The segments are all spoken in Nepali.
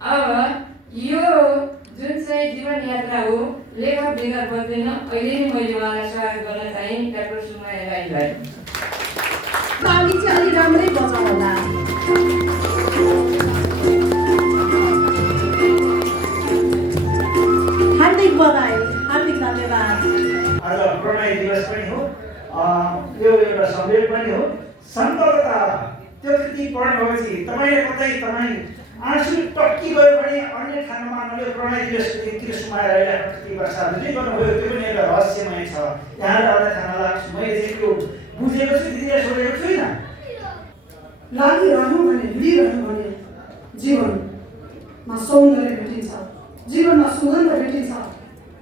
अब यो जुन चाहिँ जीवन यात्रा हो लेखक बेगर बन्दैन। अहिले नै मैले उहाँलाई स्वागत गर्न चाहे डाक्टर सुमाया राईलाई। ताली चाहिँ अलि राम्रै बजाउँ होला। हार्दिक बधाई, हार्दिक धन्यवाद। आज प्रणय दिवस पनि हो, यो एउटा सम्मेलन पनि हो। सम्भवतः त्यो कृति पढ्नुभएपछि तपाईँले कतै तपाईँ आँसु टक्किगयो भने अन्य ठाउँमा मैले प्रणय दिवसको दिनतिर सुमाया राईले आफ्नो कृति प्रसारण गर्नुभयो, त्यो पनि एउटा रहस्यमय छ। यहाँलाई थाहा लाग्छ, मैले चाहिँ त्यो बुझेको छु, दिदीलाई सोधेको छुइनँ। लागिरहनु भने हिँडिरहनु भने जीवनमा सौन्दर्य भेटिन्छ, जीवनमा सुगन्ध भेटिन्छ,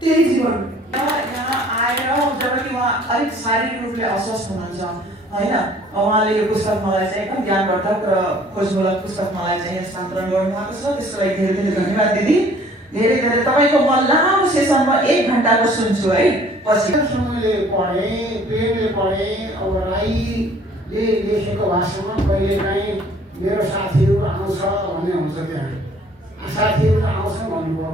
त्यही जीवन। यहाँ आएर जबकि उहाँ अलिक शारीरिक रूपले अस्वस्थ हुनुहुन्छ होइन, उहाँले यो पुस्तक मलाई चाहिँ एकदम ज्ञानवर्धक र खोजमूलक पुस्तक मलाई चाहिँ हस्तान्तरण गर्नुभएको छ। त्यसको लागि धेरै धेरै धन्यवाद दिदी। धेरै धेरै तपाईँको म लामो सेसनमा 1 घन्टाको सुन्छु है। पछि सँगले पढेँ, प्रेमले पढेँ। अब राईले लेखेको भाषामा कहिलेकाहीँ मेरो साथीहरू आउँछ भन्ने हुन्छ, त्यहाँ साथीहरू आउँछ भन्नुभयो।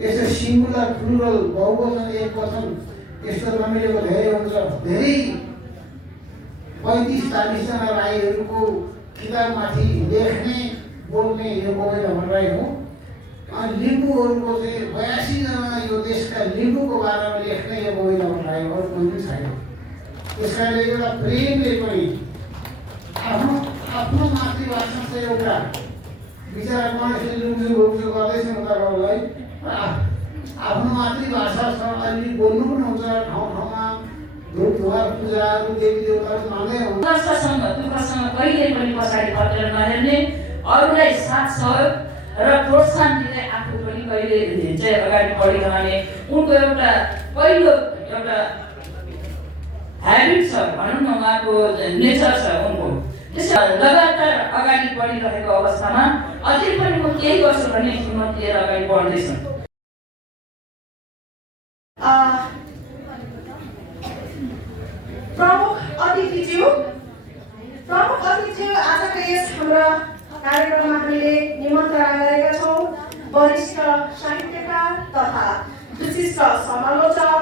यस्तो सिङ्गुलर प्लुरल बहुवचन एकवचन यस्तो नमिलेको धेरै हुन्छ। धेरै 35-40 जना राईहरूको किताबमाथि लेख्ने बोल्ने यो गोविन्द भट्टराई हो। अनि लिम्बूहरूको चाहिँ 82 जना यो देशका लिम्बूको बारेमा लेख्ने यो गोविन्द भट्टराई हो, अरू पनि छैन। त्यस कारणले एउटा प्रेमले पनि आफ्नो मातृभाषा चाहिँ एउटा विचार मानिसले लुम्जु गर्दैछ उनीहरूलाई आफ्नो मातृभाषासँग अलि बोल्नु पनि हुन्छ। ठाउँ ठाउँमा धुपधुवा पूजाहरू देवी देवताहरू मान्दै हुन्छ। कष्टसँग दुःखसँग कहिले पनि पछाडि फर्केर नहेर्ने, अरूलाई साथ सहयोग र प्रोत्साहन दिँदै आफू पनि कहिले चाहिँ अगाडि बढिरहने उनको एउटा पहिलो एउटा ह्याबिट छ भनौँ न, उहाँको नेचर छ उनको। त्यसो लगातार अगाडि बढिरहेको अवस्थामा अझै पनि म केही गर्छु भन्ने हिम्मत लिएर अगाडि बढ्दैछु। प्रमुख अतिथिज्यू आजको यस हाम्रो कार्यक्रममा हामीले निमन्त्रणा गरेका छौँ वरिष्ठ साहित्यकार तथा विशिष्ट समालोचक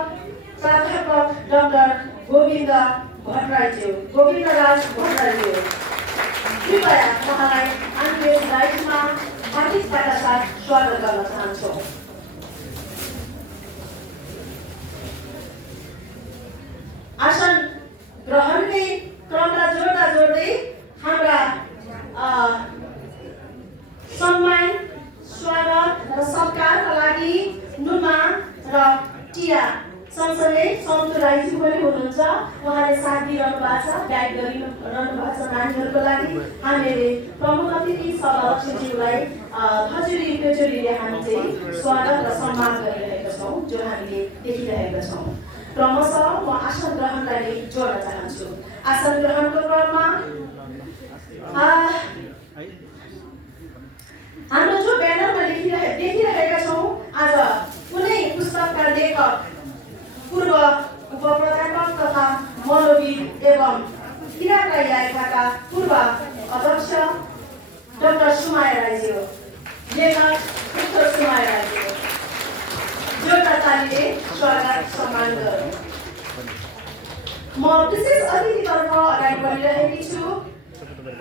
प्राध्यापक डाक्टर गोविन्द राज भट्टराईज्यू। कृपया उहाँलाई हामी यस लाइभमा हार्दिकताका साथ स्वागत गर्न चाहन्छौँ। आसन ग्रहणकै क्रमलाई जोड्दै हाम्रा सम्मान, स्वागत र सत्कारका लागि नुमा र टिया सँगसँगै सन्तु राईज्यू पनि हुनुहुन्छ। उहाँले साथ दिइरहनु भएको छ, गाइड गरिरहनु भएको छ नानीहरूको लागि। हामीले प्रमुख अतिथि सभाध्यक्षज्यूलाई खजुरी पेचुरीले हामी चाहिँ स्वागत र सम्मान गरिरहेका छौँ, जो हामीले देखिरहेका छौँ। क्रमशः म आसन ग्रहणलाई जोड्न चाहन्छु। आसन ग्रहणको क्रममा हाम्रो जो ब्यानरमा देखिरहेका छौँ, आज कुनै पुस्तकका लेखक पूर्व उपप्राध्यापक तथा मनोविद एवं किरात राई यायकाका पूर्व अध्यक्ष डाक्टर सुमाया राईज्यू, लेखक डाक्टर सुमाया राईज्यू, जोडा तालीले स्वागत सम्मान गरौँ। म विशेष अतिथितर्फ अगाडि बढिरहेकी छु।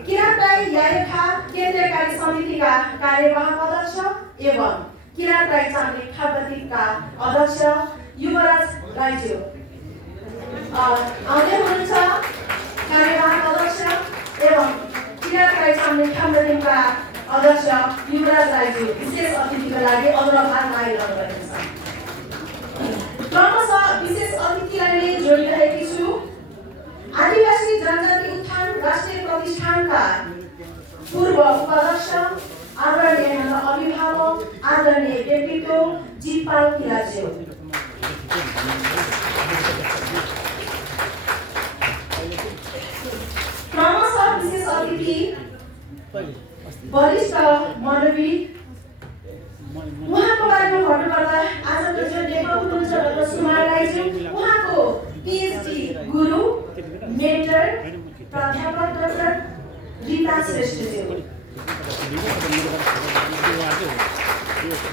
किरात राई यायका केन्द्रीय कार्य समितिका कार्यवाहक अध्यक्ष एवं किरात राई चाम्लिक खाद्यका अध्यक्ष युवराज राईज्यू आउँदै हुनुहुन्छ। कार्यवाहक अध्यक्ष एवं किरात राई चाम्लिक खाद्यका अध्यक्ष युवराज राईज्यू विशेष अतिथिको लागि अनुरोध मागिरहनु भएको छ। क्रमशः विशेष अतिथिलाई नै जोडिरहेकी छु। आदिवासी जनजाति उत्थान राष्ट्रिय प्रतिष्ठानका पूर्व उपाध्यक्ष आदरणीय अभिभावक आदरणीय व्यक्तित्व जितपाल किराज्यू। क्रमशः विशेष अतिथि वरिष्ठ मनोविद, उहाँको बारेमा भन्नुपर्दा आजको जो लेखक हुनुहुन्छ डाक्टर सुमाया राईज्यू, उहाँको पिएचडी गुरु मेन्टर प्राध्यापक डाक्टर रीता श्रेष्ठज्यू।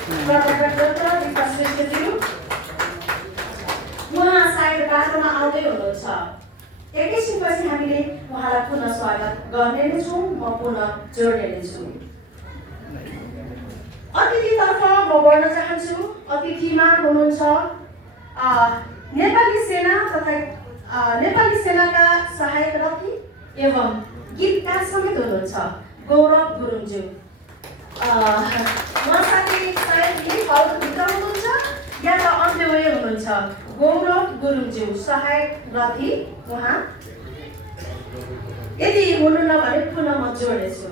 प्रधानमन्त्री विकास श्रेष्ठज्यू उहाँ सायद बाटोमा आउँदै हुनुहुन्छ। एकैछिनपछि हामीले उहाँलाई पुनः स्वागत गर्ने नै छौँ, म पुनः जोड्ने नै छु। अतिथितर्फ म बढ्न चाहन्छु। अतिथिमा हुनुहुन्छ नेपाली सेना तथा नेपाली सेनाका सहायक रथी एवं गीतकार समेत हुनुहुन्छ गौरव गुरुङज्यू। उहाँ साथै सायद यही हलभित्र हुनुहुन्छ या त अन्त्यवय हुनुहुन्छ। गौरव गुरुङज्यू सहायक रथी उहाँ यदि हुनुहुन्न भने पुनः म जोड्नेछु।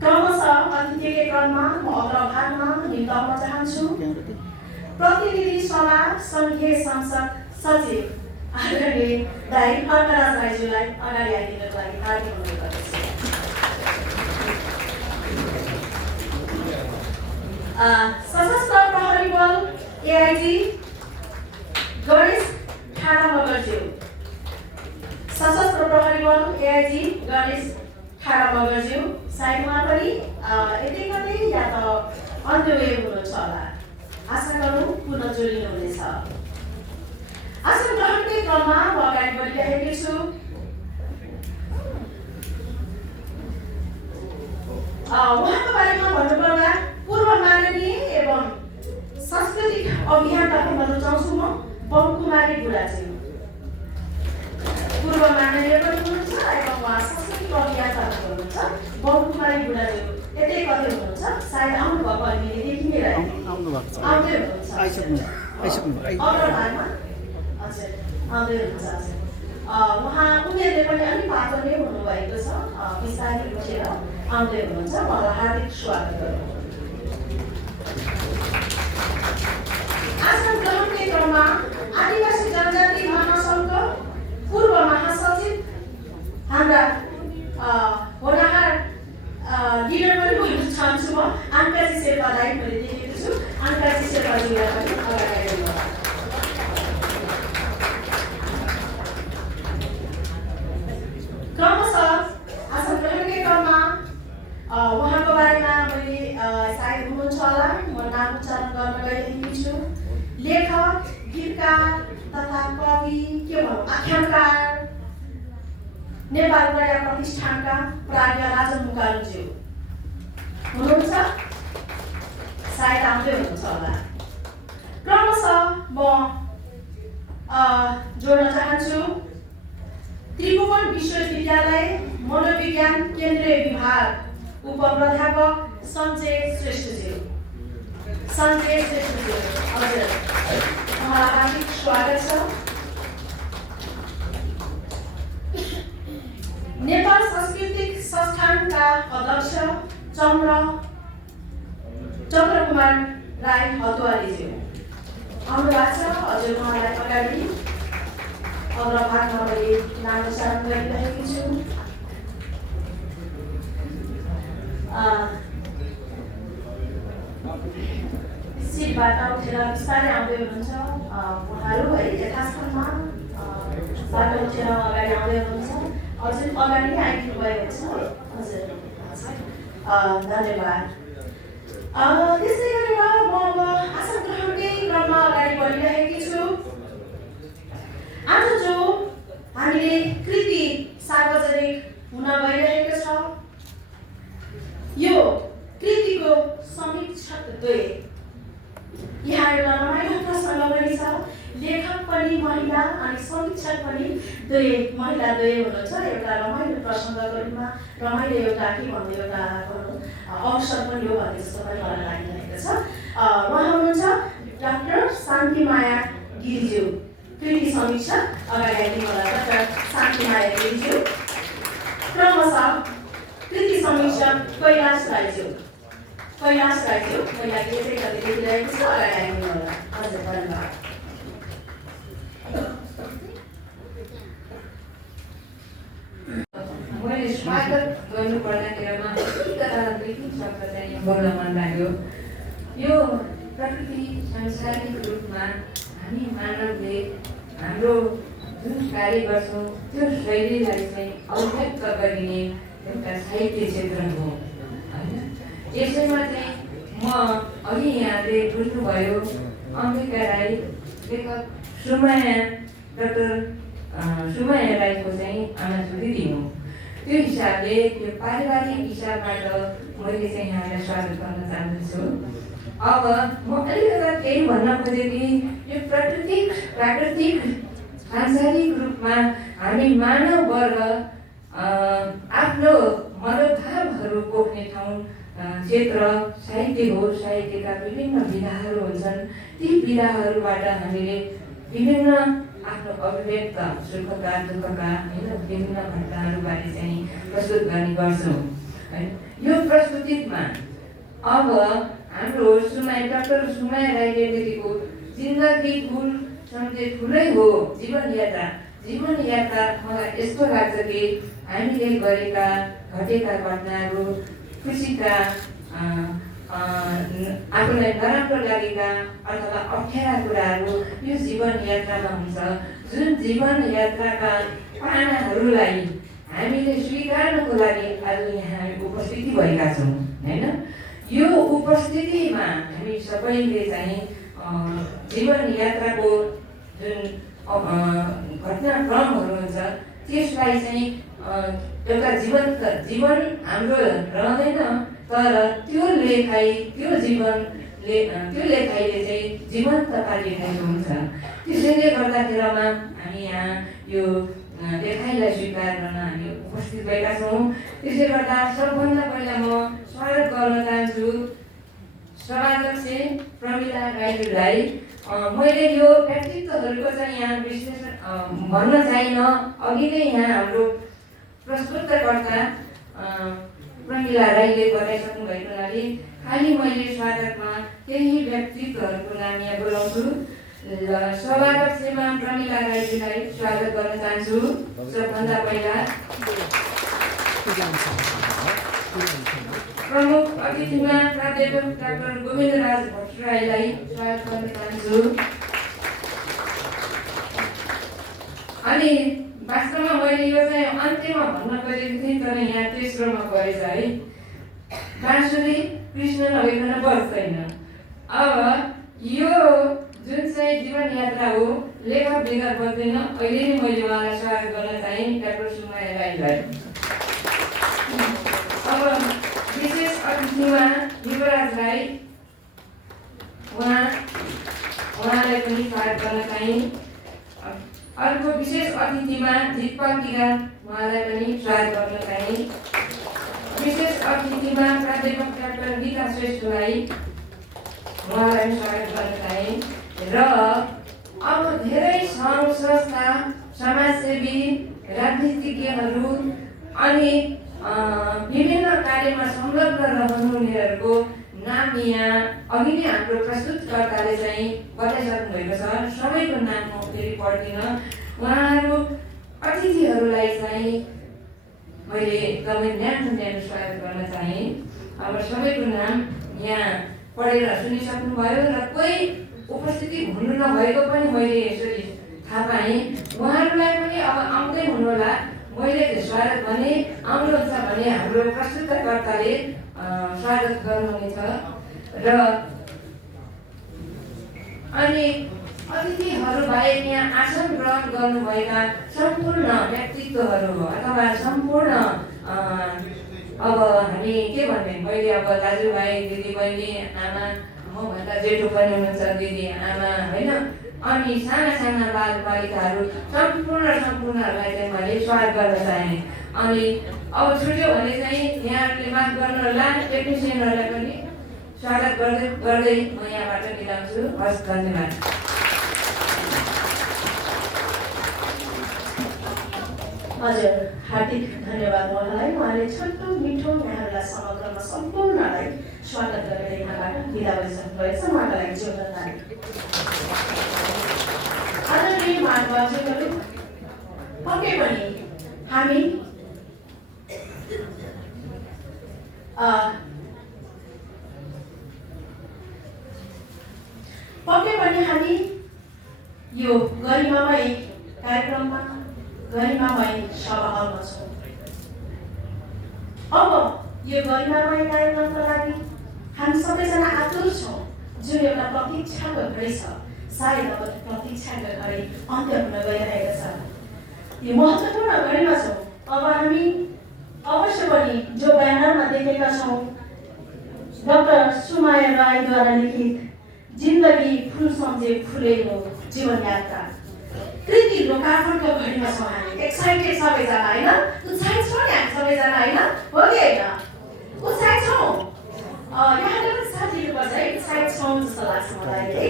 क्रमशः अतिथिकै क्रममा म अग्रभागमा निम्ताउन चाहन्छु प्रतिनिधि सभा सङ्घीय संसद सचिव आदरणीय दाइ खड्गराज राईज्यूलाई अगाडि आइदिनको लागि हार्दिक अनुरोध गर्दछु। सशस्त्र प्रहरी बल एआइजी गणेश ठाडा मगरज्यू। सशस्त्र प्रहरी बल एआइजी गणेश ठाडा मगरज्यू साइडमा पनि यतै कतै या त अन्त्यवय हुनुहुन्छ होला। आशा गरौँ पुनः जोडिनुहुनेछ। आसन ग्रहणकै क्रममा म अगाडि बढिरहेकी छु। उहाँको बारेमा भन्नुपर्दा पूर्व माननीय एवं सांस्कृतिक अभियानतर्फ रुचाउँछु म बमकुमारी बुढाज्यू। पूर्व माननीय पनि हुनुहुन्छ एवं उहाँ सांस्कृतिक अभियानतर्फ हुनुहुन्छ बमकुमारी बुढाज्यू। यतै कतै हुनुहुन्छ, सायद आउनुभएको अहिले देखि नै रहेको आउँदै हुनुहुन्छ अग्रभागमा। हजुर आउँदै हुनुहुन्छ। उहाँ उनीहरूले पनि अलिक पातो नै हुनुभएको छ, बिस्तारै उठेर आउँदै हुनुहुन्छ। मलाई हार्दिक स्वागत गरौँ। आसन ग्रहणकै क्रममा आदिवासी जनजाति महासङ्घ पूर्व महासचिव हाम्रा होनाहार लिडर पनि भन्न चाहन्छु म आङ्काजी शेर्पालाई मैले देखेको छु। आङ्काजी शेर्पाजीलाई पनि अगाडि आइदिनु होला। क्रमशः आसन ग्रहणकै क्रममा उहाँको बारेमा मैले सायद हुनुहुन्छ होला, म नाम उच्चारण गर्न गइरहेकी छु। लेखक, गीतकार तथा कवि, के भनौँ आख्यानकार, नेपाल प्रज्ञा प्रतिष्ठानका प्राज्ञ राजन मुकारुज्यू हुनुहुन्छ, सायद आउँदै हुनुहुन्छ होला। क्रमशः म जोड्न चाहन्छु त्रिभुवन विश्वविद्यालय मनोविज्ञान केन्द्रीय विभाग उपप्राध्यापक सञ्जय श्रेष्ठज्यू। सञ्जय श्रेष्ठज्यू हजुर, उहाँलाई हार्दिक स्वागत छ। नेपाल सांस्कृतिक संस्थानका अध्यक्ष चन्द्रकुमार राई हतुवालीज्यू आउनु भएको छ। हजुर उहाँलाई अगाडि अग्रभागमा मैले नाम उच्चारण गरिरहेकी छु। सिटबाट उठेर बिस्तारै आउँदै हुनुहुन्छ उहाँहरू है, यथास्थानमा बाटो उठेर अगाडि आउँदै हुनुहुन्छ। हजुर अगाडि नै आइदिनु भएको छ। हजुर धन्यवाद। त्यसै गरेर म अब आसन ग्रहणकै क्रममा अगाडि बढिरहेकी छु। आज जो हामीले कृति सार्वजनिक हुन गइरहेको छ, यो कृतिको समीक्षकद्वय यहाँ एउटा रमाइलो प्रसङ्ग पनि छ। लेखक पनि महिला अनि समीक्षक पनि महिला हुनुहुन्छ। एउटा रमाइलो प्रसङ्गको रूपमा रमाइलो एउटा के भन्ने एउटा अवसर पनि हो भन्ने जस्तो पनि मलाई लागिरहेको छ। उहाँ हुनुहुन्छ डाक्टर शान्तिमाया गिरिज्यू, कृति समीक्षक। अगाडि आइदिनु होला डाक्टर शान्तिमाया गिरिज्यू। क्रमशः कृति समीक्षक कैलाश राईज्यू। कैलाश राईज्यू मैले यसै गरी देखिरहेको छु, अगाडि आइदिनु होला। हजुर धन्यवाद। मैले स्वागत गर्नुपर्दाखेरिमा अलिकता दुई तिन शब्द चाहिँ बोल्न मन लाग्यो। यो प्रकृति सांसारिक रूपमा हामी मानवले हाम्रो जुन कार्य गर्छौँ त्यो शैलीलाई चाहिँ अभिव्यक्त गरिने एउटा साहित्य क्षेत्र हो होइन। यसैमा चाहिँ म अघि यहाँले बुझ्नुभयो अम्बिका राई लेखक सुमाया डाक्टर सुमाया राईको चाहिँ आमा छोरी हुँ। त्यो हिसाबले त्यो पारिवारिक हिसाबबाट मैले चाहिँ यहाँलाई स्वागत गर्न चाहन्छु। अब म अलिकता केही भन्न खोजेँ कि यो प्राकृतिक सांसारिक रूपमा हामी मानव वर्ग आफ्नो मनोभावहरू पोख्ने ठाउँ क्षेत्र साहित्य हो। साहित्यका विभिन्न विधाहरू हुन्छन्। ती विधाहरूबाट हामीले विभिन्न आफ्नो अभिव्यक्त सुखका दुःखका होइन विभिन्न घटनाहरूबारे चाहिँ प्रस्तुत गर्ने गर्छौँ है। यो प्रस्तुतिमा अब हाम्रो डाक्टर सुमाया राईले लेखेको जिन्दगी फुल सम्झे ठुलै हो जीवन यात्रा मलाई यस्तो लाग्छ कि हामीले गरेका घटेका घटनाहरू खुसीका आफूलाई नराम्रो लागेका अथवा अप्ठ्यारा कुराहरू यो जीवन यात्रामा हुन्छ। जुन जीवन यात्राका पानाहरूलाई हामीले स्वीकार्नको लागि आज यहाँ उपस्थिति भएका छौँ होइन। यो उपस्थितिमा हामी सबैले चाहिँ जीवन यात्राको जुन घटनाक्रमहरू हुन्छ त्यसलाई चाहिँ एउटा जीवन हाम्रो रहँदैन, तर त्यो लेखाइले चाहिँ जीवन्त पारिरहेको हुन्छ। त्यसैले गर्दाखेरिमा हामी यहाँ यो लेखाइलाई स्वीकार गर्न हामी उपस्थित भएका छौँ। त्यसले गर्दा सबभन्दा पहिला म स्वागत गर्न चाहन्छु सभाध्यक्ष प्रमिला राईलाई। मैले यो व्यक्तित्वहरूको चाहिँ यहाँ विश्लेषण भन्न चाहिनँ, अघि नै यहाँ हाम्रो प्रस्तुतकर्ता प्रमिला राईले बताइसक्नु भएको हुनाले खालि मैले स्वागतमा केही व्यक्तित्वहरूको नाम यहाँ बोलाउँछु। सभाध्यक्षमा प्रमिला राईजीलाई स्वागत गर्न चाहन्छु। सबभन्दा पहिला प्रमुख अतिथिमा प्राध्यापक डाक्टर गोविन्दराज भट्टराईलाई स्वागत गर्न चाहन्छु। अनि वास्तवमा मैले यो चाहिँ अन्त्यमा भन्न खोजेको थिएँ, तर यहाँ तेस्रोमा परेछ है। बाँसुरी कृष्ण नभइकन बस्दैन। अब यो जुन चाहिँ जीवन यात्रा हो लेखक बेगर बस्दैन। अहिले नै मैले उहाँलाई स्वागत गर्न चाहेँ डाक्टर सुमाया राईलाई। अब विशेष अतिथिमा युवराज राई, उहाँलाई पनि स्वागत गर्न चाहेँ। अर्को विशेष अतिथिमा जितपाल किरा, उहाँलाई पनि स्वागत गर्न चाहेँ। विशेष अतिथिमा प्राध्यापक डाक्टर गीता श्रेष्ठलाई, उहाँलाई पनि स्वागत गर्न चाहेँ। र अब धेरै सङ्घ संस्था समाजसेवी राजनीतिज्ञहरू अनि विभिन्न कार्यमा संलग्न रहनुहुनेहरूको नाम यहाँ अघि नै हाम्रो प्रस्तुतकर्ताले चाहिँ बताइसक्नु भएको छ। सबैको नाम म फेरि पढ्दिनँ। उहाँहरू अतिथिहरूलाई चाहिँ मैले एकदमै न्यानो स्वागत गर्न चाहेँ। अब सबैको नाम यहाँ पढेर सुनिसक्नुभयो र कोही उपस्थिति हुनु नभएको पनि मैले यसरी थाहा पाएँ। उहाँहरूलाई पनि अब आउँदै हुनुहोला। मैले स्वागत भने आउनुहुन्छ भने हाम्रो प्रस्तुतकर्ताले स्वागत गर्नुहुनेछ। र अनि अतिथिहरू बाहेक यहाँ आसन ग्रहण गर्नुभएका सम्पूर्ण व्यक्तित्वहरू अथवा सम्पूर्ण अब हामी के भन्ने, मैले अब दाजुभाइ दिदीबहिनी आमा, मभन्दा जेठो पनि हुनुहुन्छ दिदी आमा होइन, अनि साना बालबालिकाहरू सम्पूर्णहरूलाई चाहिँ मैले स्वागत गर्न चाहेँ। अनि अब छुट्यो भने चाहिँ यहाँहरूले माफ गर्नुहोला, टेक्निसियनहरूलाई पनि स्वागत गर्दै म यहाँबाट बिताउँछु। हस्, धन्यवाद। हजुर, हार्दिक धन्यवाद उहाँलाई। उहाँले छोटो मिठो यहाँहरूलाई समग्रमा सम्पूर्णलाई स्वागत गरेर यहाँबाट बिदा भइसक्नु भएछ। उहाँको लागि जोरदार ताली। आदरणीय महानुभावज्यूहरू, पक्कै पनि हामी यो गरिमामय कार्यक्रममा गरिमामय सभामा छौँ। अब यो गरिमामय कार्यक्रमका लागि हामी सबैजना जुन एउटा प्रतीक्षाको घडी छ, सायद अब प्रतीक्षाको घडी अन्त्य हुन गइरहेको छ। यो महत्त्वपूर्ण घडीमा छौँ। अब हामी अवश्य पनि जो ब्यानरमा देखेका छौँ डाक्टर सुमाया राईद्वारा लिखित जिन्दगी फुल सम्झे फुलेको जीवन यात्रा कृति लोकार्पणको घडीमा छौँ हामी। एक्साइटेड सबैजना होइन? उत्साहित छौँ नि हामी सबैजना होइन? हो कि होइन? उत्साहित छौँ। यहाँले पनि साथ दिनुपर्छ है, उत्साहित छौँ जस्तो लाग्छ मलाई है।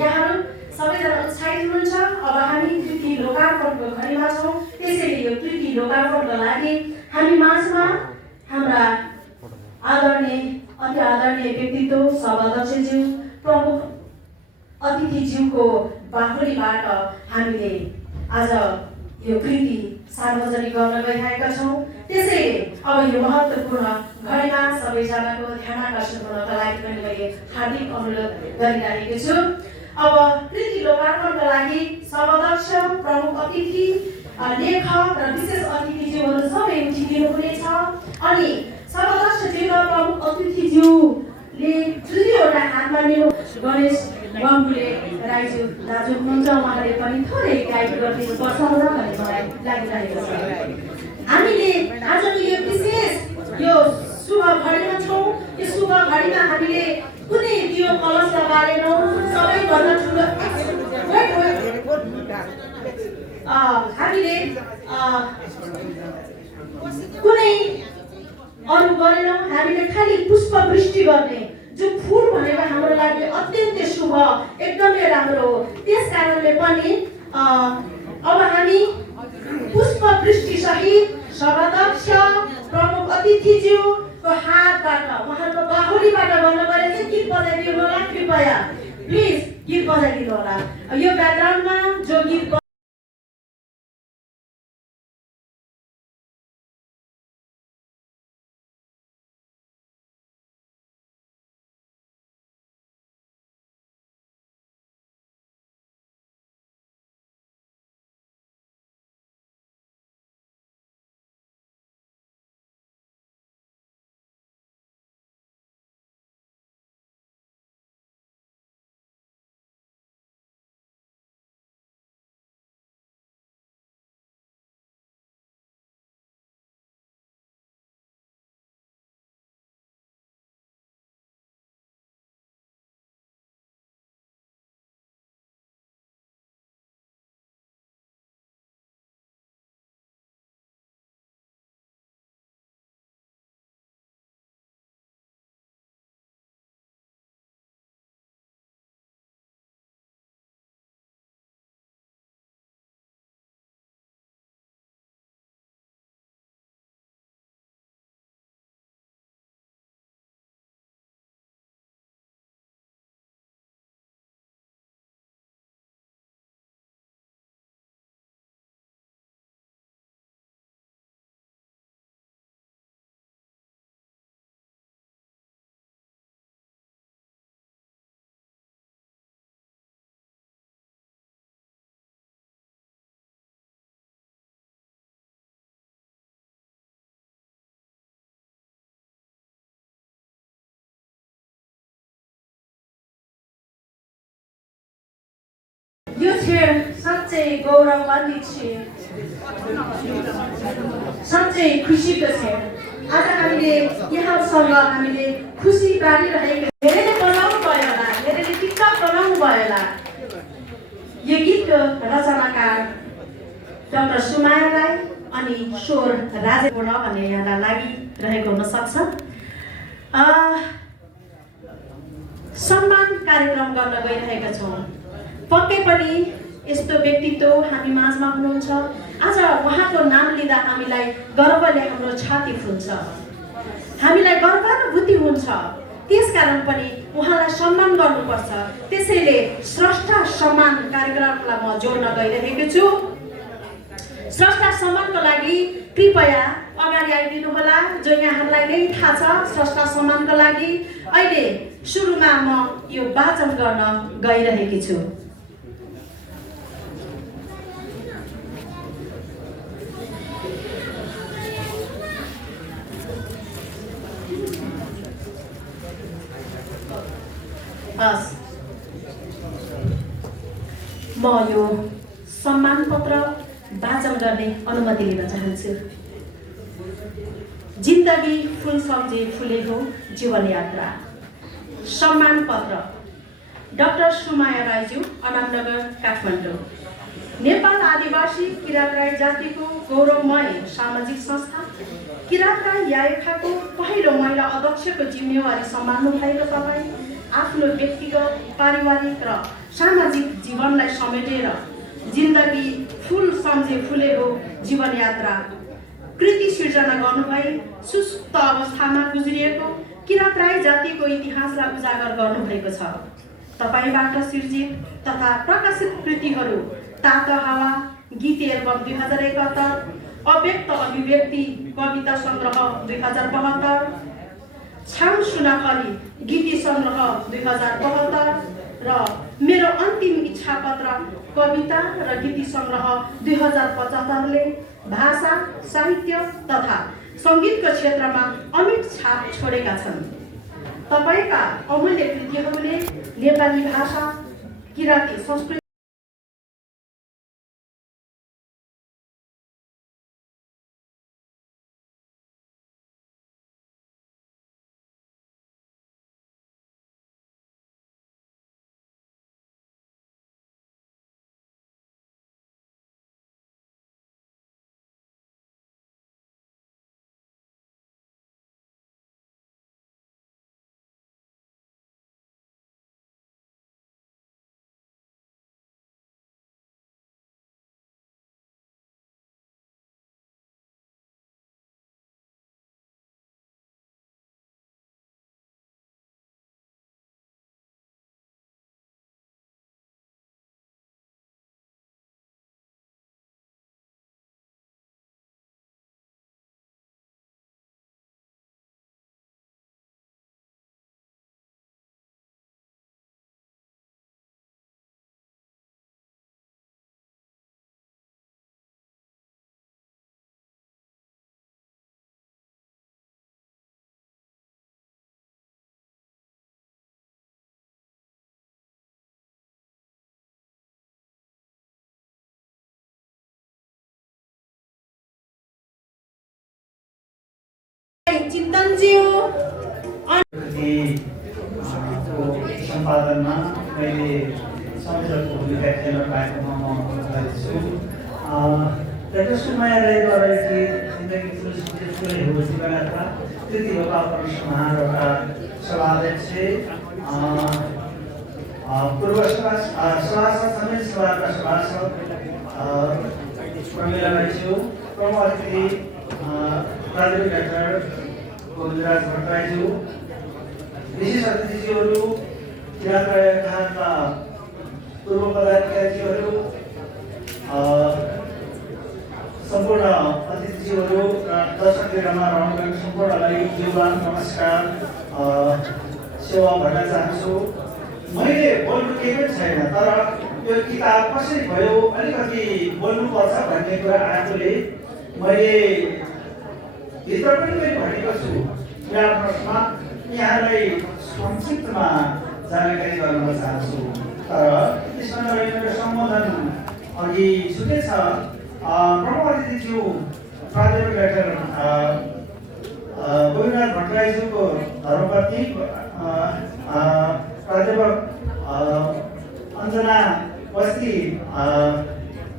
यहाँहरू सबैजना उत्साहित हुनुहुन्छ। अब हामी कृति लोकार्पणको घडीमा छौँ। त्यसैले यो कृति लोकार्पणको लागि हामी माझमा हाम्रा आदरणीय अति आदरणीय व्यक्तित्व सभाध्यक्षज्यू प्रमुख अतिथिज्यूको बाहुलीबाट हामीले आज यो कृति सार्वजनिक गर्न गइरहेका छौँ। त्यसैले अब यो महत्त्वपूर्ण घडीमा सबैजनाको ध्यान आकर्षण हुनका लागि पनि मैले हार्दिक अनुरोध गरिरहेको छु। अब कृति लोकार्पणका लागि सभाध्यक्ष प्रमुख अतिथि लेखक र विशेष अतिथिज्यूहरू सबै उठिदिनुहुनेछ। अनि सभाध्यक्षज्यू र प्रमुख अतिथिज्यूले दुईवटा हातमा लिनु गणेश गम्बुले राईज्यू दाजु हुनुहुन्छ, उहाँले पनि थोरै गाइड गरिदिनुपर्छ होला भन्ने मलाई लागिरहेको छ। हामीले आजको यो विशेष यो शुभ घडीमा छौँ। यो शुभ घडीमा हामीले कुनै दियो कलश लगाएनौँ। सबैभन्दा ठुलो हामीले कुनै अरू गरेनौँ। हामीले खालि पुष्प वृष्टि गर्ने, जो फुल भनेको हाम्रो लागि अत्यन्तै शुभ एकदमै राम्रो हो। त्यस कारणले पनि अब हामी पुष्प वृष्टि सहित सभाध्यक्ष प्रमुख अतिथिज्यूको हातबाट उहाँहरूको बाहुलीबाट गर्न गएर चाहिँ गीत बजाइदिनु होला। कृपया प्लिज गीत बजाइदिनु होला। यो ब्याकग्राउन्डमा जो गीत यो क्षण साँच्चै गौरवान्वित छ, साँच्चै खुसीको क्षण। आज हामीले यहाँसँग हामीले खुसी बाँडिरहेको धेरैले बनाउनु भयो होला, धेरैले टिकटक बनाउनु भयो होला। यो गीतको रचनाकार डाक्टर सुमाया राई अनि स्वर राजेपूर्ण भन्ने यहाँलाई लागिरहेको हुनसक्छ। सम्मान कार्यक्रम गर्न गइरहेका छौँ। पक्कै पनि यस्तो व्यक्तित्व हामी माझमा हुनुहुन्छ। आज उहाँको नाम लिँदा हामीलाई गर्वले हाम्रो छाती फुल्छ, हामीलाई गर्वानुभूति हुन्छ। त्यसकारण पनि उहाँलाई सम्मान गर्नुपर्छ। त्यसैले स्रष्टा सम्मान कार्यक्रमलाई म जोड्न गइरहेको छु। स्रष्टा सम्मानको लागि कृपया अगाडि आइदिनु होला। जो यहाँहरूलाई नै थाहा छ स्रष्टा सम्मानको लागि अहिले सुरुमा म यो वाचन गर्न गइरहेकी छु। हस्, म यो सम्मान पत्र वाचन गर्ने अनुमति लिन चाहन्छु। जिन्दगी फुल सम्झे फुलेको जीवन यात्रा। सम्मान पत्र डाक्टर सुमाया राईज्यू, अनामनगर, काठमाडौँ। नेपाल आदिवासी किरात राई जातिको गौरवमय सामाजिक संस्था किरात राई यायखाको पहिलो महिला अध्यक्षको जिम्मेवारी सम्हाल्नु भएको तपाईँ आफ्नो व्यक्तिगत, पारिवारिक र सामाजिक जीवनलाई समेटेर जिन्दगी फुल सम्झे फुलेको जीवन यात्रा कृति सिर्जना गर्नुभई सुस्त अवस्थामा गुज्रिएको किरात राई जातिको इतिहासलाई उजागर गर्नुभएको छ। तपाईबाट सिर्जित तथा प्रकाशित कृतिहरू तातो हावा, गीत एल्बम 2071, अव्यक्त अभिव्यक्ति कविता सङ्ग्रह 2072, छाम सुनाखली गीति सङ्ग्रह 2072 र मेरो अन्तिम इच्छा पत्र कविता र गीति सङ्ग्रह 2075 ले भाषा, साहित्य तथा सङ्गीतको क्षेत्रमा अमिट छाप छोडेका छन्। तपाईका अमूल्य कृतिहरूले नेपाली भाषा, किराती संस्कृति चिन्तनज्यू सम्पादनमा मैले संयोजकको भूमिका खेल्न पाएकोमा म गर्छु। डाक्टर सुमाया राईद्वारा जिन्दगी फुले हो जीवन यात्रा कृति होगा परमेश्वर महारका सभाध्यक्ष पूर्व सभासद समेत सभाका सभासद प्रमिला राईज्यू, प्रमुख अतिथि प्राध्यापक डाक्टर गोविन्दराज भट्टराईज्यू, विशेष अतिथिज्यूहरू, किरात राई यायखाका पूर्व पदाधिकारीज्यूहरू, सम्पूर्ण अतिथिज्यूहरू र दर्शकगृहमा रहनुभएको सम्पूर्णलाई युवान नमस्कार सेवा भन्न चाहन्छु। मैले बोल्नु केही पनि छैन, तर यो किताब कसरी भयो अलिकति बोल्नुपर्छ भन्ने कुरा आएकोले मैले भित्र पनि मैले भनेको छु। यहाँमा यहाँलाई संक्षिप्तमा जानकारी गराउन चाहन्छु, तर त्यसमा मेरो सम्बोधन अघि छुटै छ। प्रमुख अतिथिज्यू प्राध्यापक डाक्टर गोविन्दराज भट्टराईज्यूको धर्मपत्नी प्राध्यापक अञ्जना बस्ती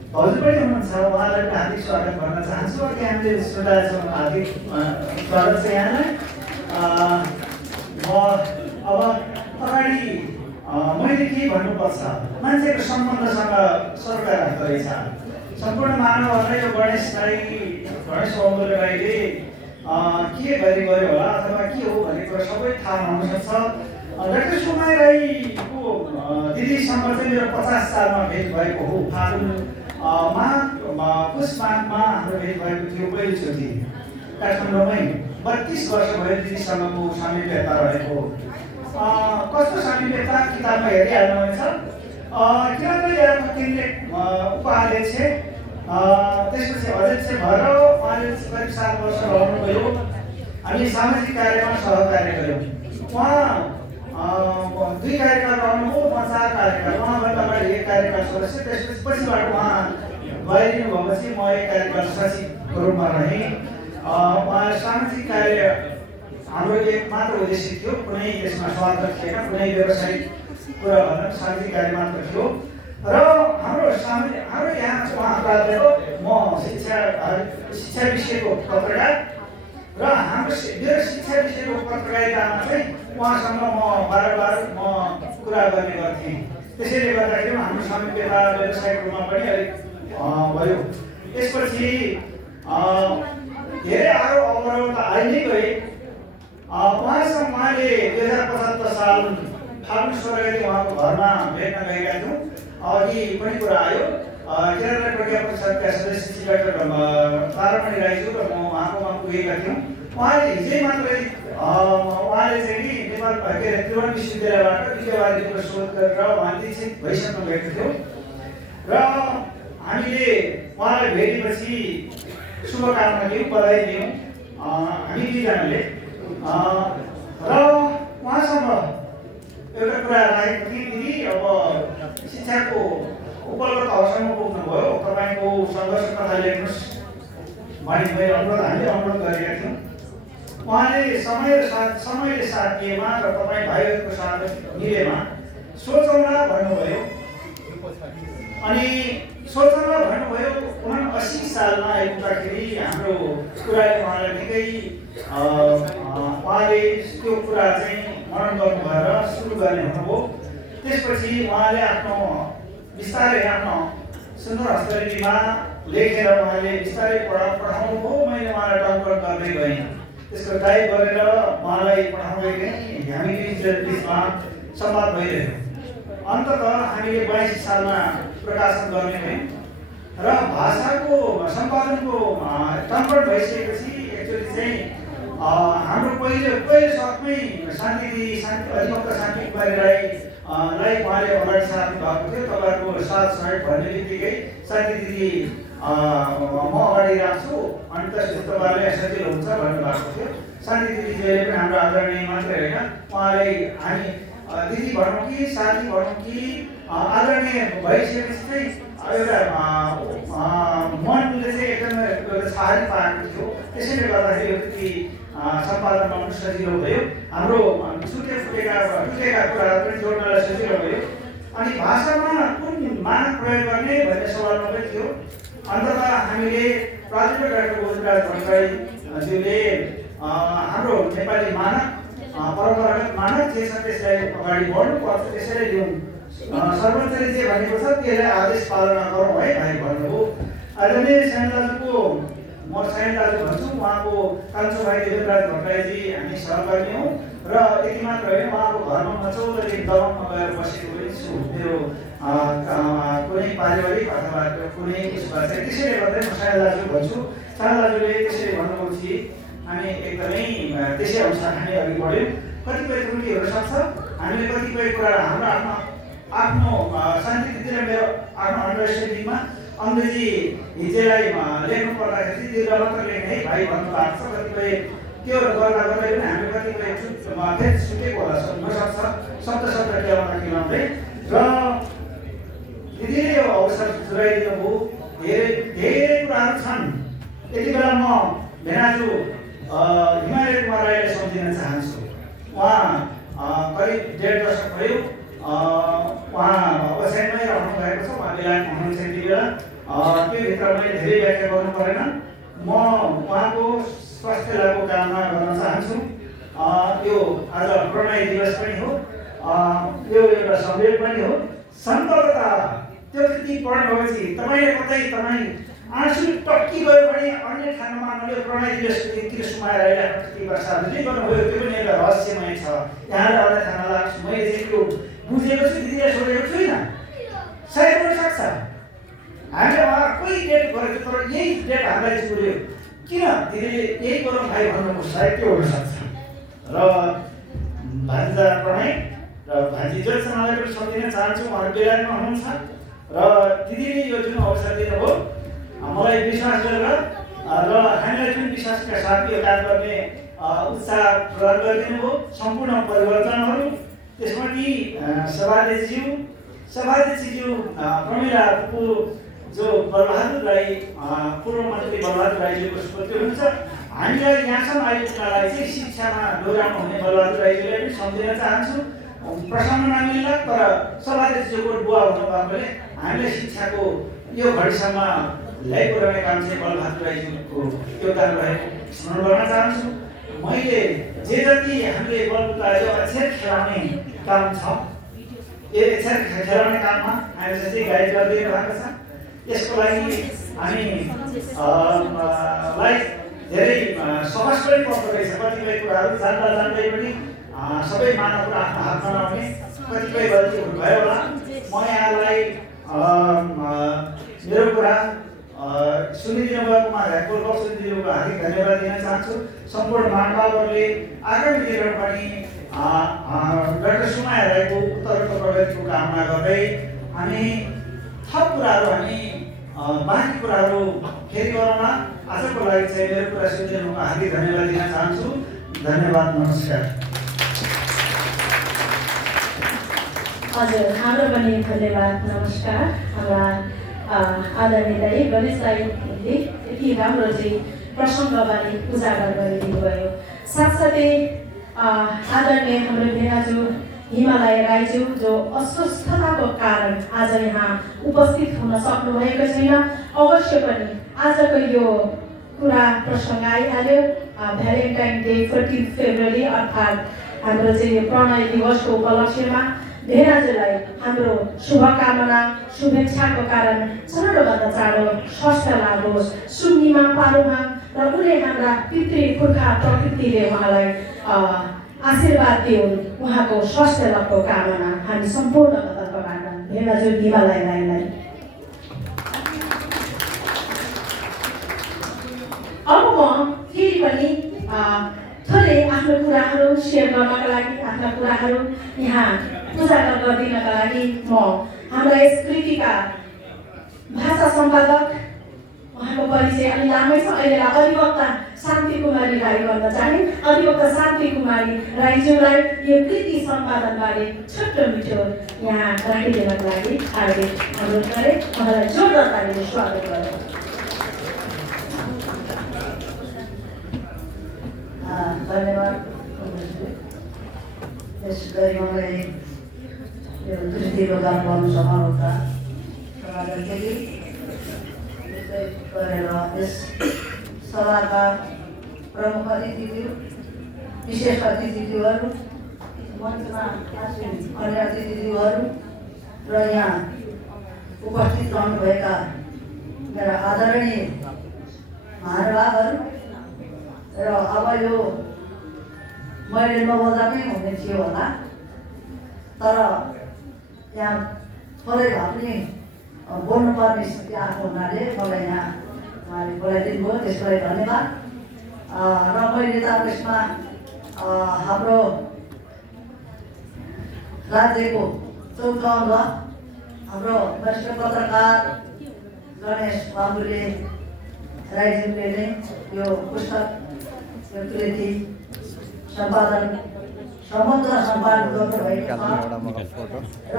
हजुर पनि हुनुहुन्छ, उहाँलाई पनि हार्दिक स्वागत भन्न चाहन्छु। अघि हामीले सुनेका छौँ, हार्दिक स्वागत छ यहाँलाई। म अब अगाडि मैले के भन्नुपर्छ, मान्छेको सम्बन्धसँग सर्ग राख्दो रहेछ। सम्पूर्ण मानवहरूलाई यो गणेश अमूल्य राईले के गरी गयो होला अथवा के हो भन्ने कुरा सबै थाहा हुनसक्छ। डाक्टर सुमाया राईको दिदीसँग चाहिँ मेरो 50 सालमा भेट भएको हो। फागुन पुष माघमा हाम्रो भेट भएको थियो पहिलोचोटि काठमाडौँमै। 32 वर्ष भयो दिदीसँगको सामिप्यता रहेको। कस्तो सामिप्यता किताबमा हेरिहाल्नुहुन्छ। किरात राई यायखा केन्द्रीय उपाध्यक्ष, त्यसपछि अध्यक्ष भएर उहाँले करिब 7 वर्ष रहनुभयो। हामी सामाजिक कार्यमा सहकार्य गऱ्यौँ। उहाँ 2 कार्यकाल रहनुभयो, म 4 कार्यकाल, उहाँभन्दा अगाडि 1 कार्यकाल सदस्य, त्यसपछि पछिबाट उहाँ गइदिनु भएपछि म 1 कार्यकाल सचिवको रूपमा रहेँ। उहाँ सामाजिक कार्य हाम्रो एक मात्र उद्देश्य थियो, कुनै यसमा स्वार्थ थिएन, कुनै व्यवसायिक कुरा भएन, सामाजिक कार्य मात्र थियो। र हाम्रो यहाँ उहाँको म शिक्षा विषयको पत्रकार र हाम्रो मेरो शिक्षा विषयको पत्रकारितामा चाहिँ उहाँसँग म बार कुरा गर्ने गर्थेँ। त्यसैले गर्दाखेरि हाम्रो सामिप्यता व्यवसायिक रूपमा पनि अलिक भयो। त्यसपछि धेरै अवरोध त आइ नै गए। उहाँसँग उहाँले 2075 साल फागुन 16 गते उहाँको घरमा भेट्न गएका थियौँ। अघि पनि कुरा आयो, केरला प्रज्ञा परिषदका सदस्य श्री डाक्टर तारामणि राईज्यू र म उहाँकोमा पुगेका थियौँ। उहाँले हिजै मात्रै उहाँले चाहिँ नि नेपाल त्रिभुवन विश्वविद्यालयबाट विद्यावारिधीको शोध गरेर उहाँले दीक्षित भइसक्नु भएको थियो। र हामीले उहाँलाई भेटेपछि शुभकामना दियौँ, बधाई दियौँ हामी दुईजनाले। र उहाँसँग एउटा कुरा राखेको थिएँ, दिदी अब शिक्षाको उपलब्ध अवसरमा पुग्नुभयो, तपाईँको सङ्घर्ष कथा लेख्नुहोस् भनी हामीले अनुरोध गरेका थियौँ। उहाँले समयले साथ दिएमा र तपाईँ भाइहरूको साथ मिलेमा सोचौँला भन्नुभयो। अनि सोचौँला भन्नुभयो। 79 सालमा आइपुग्दाखेरि हाम्रो कुराले उहाँलाई निकै उहाँले त्यो कुरा चाहिँ मनन गर्नु भएर सुरु गर्ने हुनुभयो। त्यसपछि उहाँले बिस्तारै आफ्नो सुन्दर हस्तलिपिमा लेखेर उहाँले बिस्तारै पठाउनु भयो। मैले उहाँलाई टकटक गर्दै गएँ, त्यसको टाइप गरेर उहाँलाई पठाउँदै गएँ। हामी बिचमा संवाद भइरह्यो। अन्ततः हामीले 82 सालमा प्रकाशन गर्ने भयौँ र भाषाको सम्पादनको टम्पट भइसकेपछि एक्चुअली चाहिँ हाम्रो पहिलो सकमै शान्ति अधिवक्ता शान्ति कुमारी राईलाई उहाँले अगाडि सार्नु भएको थियो। तपाईँहरूको साथ सहयोग भन्ने बित्तिकै शान्ति दिदी म अगाडि राख्छु अनि त्यसपछि तपाईँहरूले सजिलो हुन्छ भन्नुभएको थियो। शान्ति दिदीले पनि हाम्रो आदरणीय मात्रै होइन, उहाँले हामी दिदी भनौँ कि साथी भनौँ कि आदरणीय भइसकेपछि चाहिँ एउटा मनले चाहिँ एकदमै एउटा छहारी पाएको थियो। त्यसैले गर्दाखेरि त्यति सम्पादनमा पनि सजिलो भयो। हाम्रो टुटेका कुराहरू पनि जोड्नलाई सजिलो भयो। अनि भाषामा कुन मानक प्रयोग गर्ने भन्ने सवालमा पनि थियो। अन्ततः हामीले प्राध्यापक डाक्टर गोविन्दराज भट्टराईज्यूले हाम्रो नेपाली मानक परम्परागत मानक जे छ त्यसलाई अगाडि बढ्नुपर्छ, त्यसैले लिउँ, सर्वोच्चले जे भनेको छ त्यसलाई आदेश पालना गरौँ है भाइ भन्नुभयो। आदरणीय साइन दाजुको म साइन दाजु भन्छु, उहाँको कान्छो भाइ देवेन्द्रराज भट्टराईजी हामी सहकर्मी हौँ र यति मात्र होइन, उहाँको घरमा म 14 दिन दमकमा गएर बसेको पनि छु। मेरो कुनै पारिवारिक अथवा कुनै उसमा चाहिँ त्यसैले गर्दै म साइन दाजु भन्छु। साइन दाजुले त्यसरी भन्नुभएको थिए, हामी एकदमै त्यसै अनुसार हामी अघि बढ्यौँ। कतिपय त्रुटिहरू सक्छ, हामीले कतिपय कुरा हाम्रो आफ्नो शान्ति दिदी र मेरो आफ्नो अन्डरस्ट्यान्डिङमा अङ्ग्रेजी हिज्जेलाई लेख्नु पर्दाखेरि दीर्घ मात्र लेख्ने है भाइ भन्नुभएको छ। कतिपय त्यो गर्दा गर्दै पनि हामीले कतिपय फेरि छुटेको होला हुनसक्छ, शब्द केलाउँदै र दिदीले यो अवसर जुराइदिनु भयो। धेरै कुराहरू छन्। यति बेला म भेनाजु हिमालय कुमार राईलाई सम्झिन चाहन्छु। उहाँ करिब 1.5 दशक भयो उहाँ ओछ्यानमै रहनु भएको छ। उहाँ बेलायतमा हुनुहुन्छ यति बेला। त्यो भित्र मैले धेरै व्याख्या गर्नु परेन। म उहाँको स्वास्थ्य लाभको कामना गर्न चाहन्छु। यो आज प्रणय दिवस पनि हो, यो एउटा सम्मेलन पनि हो। सन्तता त्यो कृति पढ्नुभएपछि तपाईँले कतै आँसु टक्की गयो भने अन्य ठाउँमा मैले प्रणय दिवसको दिनतिर सुमाएर आइरहेको कृति प्रसाद जे गर्नुभयो त्यो पनि एउटा रहस्यमय छ। यहाँले अन्य ठाउँमा लाग्छ, मैले चाहिँ त्यो बुझेको छु, दिदीलाई सोधेको छुइनँ, सायद हुनसक्छ हामीले कोही डेट गरेको तर यही डेट हामीलाई पुर्यो किन दिदीले यही गरौँ भाइ भन्नुको सायद त्यो हुनसक्छ। र भान्जा प्रणय र भान्जी जोत्सनालाई पनि सम्झिन चाहन्छु। उहाँहरू बेलायतमा हुनुहुन्छ र दिदीले यो जुन अवसर दिनुभयो मलाई विश्वास गरेर र हामीलाई जुन विश्वासका साथ यो काम गर्ने उत्साह प्रदान गरिदिनु भयो। सम्पूर्ण परिवर्तनहरू त्यसमा ती सभाध्यक्षज्यू प्रमिला फुपू जो बलबहादुर राई पूर्व मन्त्री बलबहादुर राईज्यूको सुपुत्री हुनुहुन्छ। हामीलाई यहाँसम्म आइपुग्नलाई चाहिँ शिक्षामा डोराउनु हुने बलबहादुर राईज्यूलाई पनि सम्झिन चाहन्छु। प्रसङ्ग नमिल्ला तर सभाध्यक्षज्यूको बुवा हुनुभएकोले हामीले शिक्षाको यो घडीसम्म ल्याइपुर्याउने काम चाहिँ बलबहादुर राईज्यूको योगदान रहेको स्मरण गर्न चाहन्छु। मैले जे जति हामीले बलबुतालाई यो अक्षर खेलाउने काम छ यो अक्षर खेलाउने काममा हामी जस्तै गाइड गरिदिनु भएको छ। यसको लागि हामीलाई धेरै सहज पनि पर्दो रहेछ। कतिपय कुराहरू जान्दा जान्दै पनि सबै मानवहरू आफ्नो हातमा नहुने कतिपय गल्तीहरू भयो होला। म यहाँलाई मेरो कुरा सुनिदिनु भएकोमा ह्याकपुर सुनिदिनु भएको हार्दिक धन्यवाद दिन चाहन्छु। सम्पूर्ण महानुभावहरूले आगामी दिनमा पनि डाक्टर सुमाया राईको उत्तरोत्तर प्रगतिको कामना गर्दै अनि थप कुराहरू हामी बाँकी कुराहरू फेरि गरौँला। आजको लागि चाहिँ मेरो कुरा सुनिदिनु भएको हार्दिक धन्यवाद दिन चाहन्छु। धन्यवाद, नमस्कार। हजुर, हाम्रो पनि धन्यवाद, नमस्कार। हाम्रा आदरणीय गणेश राईले यति राम्रो चाहिँ प्रसङ्गबारे उजागर गरिदिनु भयो। साथसाथै आदरणीय हाम्रो भेनाजु हिमालय राईज्यू जो अस्वस्थताको कारण आज यहाँ उपस्थित हुन सक्नुभएको छैन। अवश्य पनि आजको यो कुरा प्रसङ्ग आइहाल्यो। भ्यालेन्टाइन डे 14 फेब्रुअरी अर्थात् हाम्रो चाहिँ यो प्रणय दिवसको उपलक्ष्यमा भेनाजुलाई हाम्रो शुभकामना शुभेच्छाको कारण चाँडोभन्दा चाँडो स्वास्थ्य लाभ होस्, सुन्निमा पारुमा र उनी हाम्रा पितृ पुर्खा प्रकृतिले उहाँलाई आशीर्वाद दिउन्। उहाँको स्वास्थ्य लाभको कामना हामी सम्पूर्ण तर्फबाट भेनाजु हिमालय राईलाई। अब म फेरि पनि थोरै आफ्नो कुराहरू सेयर गर्नका लागि आफ्ना कुराहरू यहाँ उजागर गरिदिनका लागि म हाम्रा यस कृतिका भाषा सम्पादक उहाँको परिचय अलि लामै छ। अहिलेलाई अधिवक्ता शान्ति कुमारी राई भन्न चाहे। अधिवक्ता शान्ति कुमारी राईज्यूलाई यो कृति सम्पादनबारे छोटो मिठो यहाँ राखिदिनको लागि हार्दिक अनुरोध गरे। उहाँलाई जोरदार तालीले स्वागत गरौँ। धन्यवाद। यस गरिमालाई यो कृतिको काम गर्नु समारोहका सभाध्यक्षज्यू त्यस्तै गरेर यस सभाका प्रमुख अतिथिज्यू, विशेष अतिथिज्यूहरू, मञ्चमा आसीन अन्य अतिथिज्यूहरू र यहाँ उपस्थित रहनुभएका मेरा आदरणीय महानुभावहरू र अब यो मैले नबोल्दा पनि हुने थियो होला तर यहाँ थोरै भए पनि बोल्नुपर्ने स्थिति आएको हुनाले मलाई यहाँ उहाँले बोलाइदिनु भयो, त्यसको लागि धन्यवाद। र मैले त यसमा हाम्रो राज्यको चौथो अङ्ग हाम्रो वरिष्ठ पत्रकार गणेश बाबुले राईज्यूले नै यो पुस्तक यो कृति सम्पादन समग्र सम्पादन गर्नुभएको छ र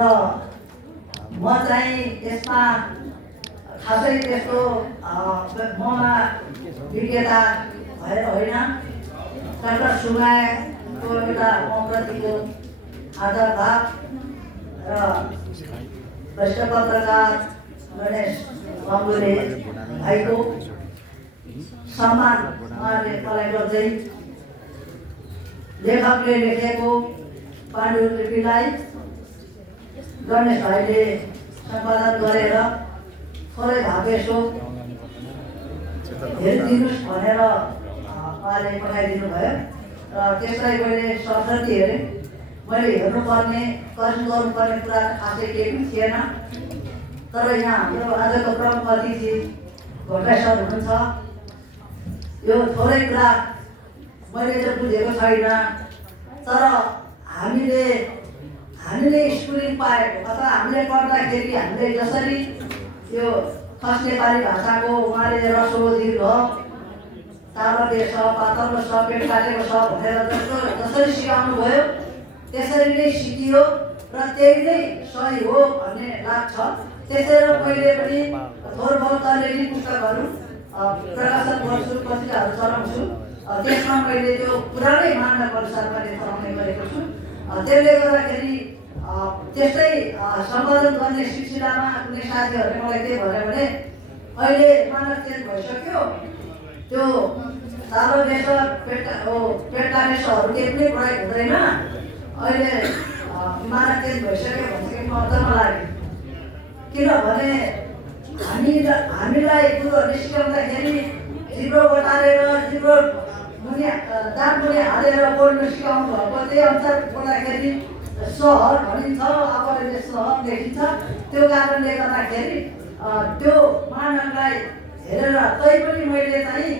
म चाहिँ यसमा खासै त्यस्तो ममा विज्ञता भएर होइन, डाक्टर सुमायाको एउटा मप्रतिको आदर भाव र वरिष्ठ पत्रकार गणेश बाबुले भाइको सम्मान उहाँले मलाई गर्दै लेखकले लेखेको पाण्डुलिपिलाई गणेश भाइले सम्पादन गरेर थोरै भए यसो हेरिदिनुहोस् भनेर उहाँले पठाइदिनु भयो र त्यसलाई मैले सरस्वती हेरेँ। मैले हेर्नुपर्ने करेक्ट गर्नुपर्ने कुरा खासै केही पनि थिएन। तर यहाँ हाम्रो आजको प्रमुख अतिथि भट्टराई सर हुनुहुन्छ। यो थोरै कुरा मैले चाहिँ बुझेको छैन तर हामीले स्कुलिङ पाएको अथवा हामीले पढ्दाखेरि हामीले जसरी यो खस नेपाली भाषाको उहाँले रसो दीर्घ तालव्य छ पातलो छ पेट काटेको छ भनेर जसरी सिकाउनु भयो त्यसरी नै सिकियो र त्यही नै सही हो भन्ने लाग्छ। त्यसैले मैले पनि थोर बहुत अलिअलि पुस्तकहरू प्रकाशन गर्छु, पत्रिकाहरू चलाउँछु। त्यसमा मैले त्यो पुरानै मानक अनुसार मैले चलाउने गरेको छु। त्यसले गर्दाखेरि त्यस्तै सम्पादन गर्ने सिलसिलामा कुनै साथीहरूले मलाई के भन्यो भने अहिले मानक चेन्ज भइसक्यो, त्यो तालवेसर पेटालेसहरू केही पनि प्रयोग हुँदैन, अहिले मानक चेन्ज भइसक्यो भनेपछि म अचम्म लाग्यो। किनभने हामीलाई गुरुहरूले सिकाउँदाखेरि जिब्रो बटारेर जिब्रो दाँत मुनि हालेर बोल्नु सिकाउनु भएको, त्यही अनुसार बोल्दाखेरि सहर भनिन्छ, आफूले सहर देखिन्छ। त्यो कारणले गर्दाखेरि त्यो मानकलाई हेरेर तैपनि मैले चाहिँ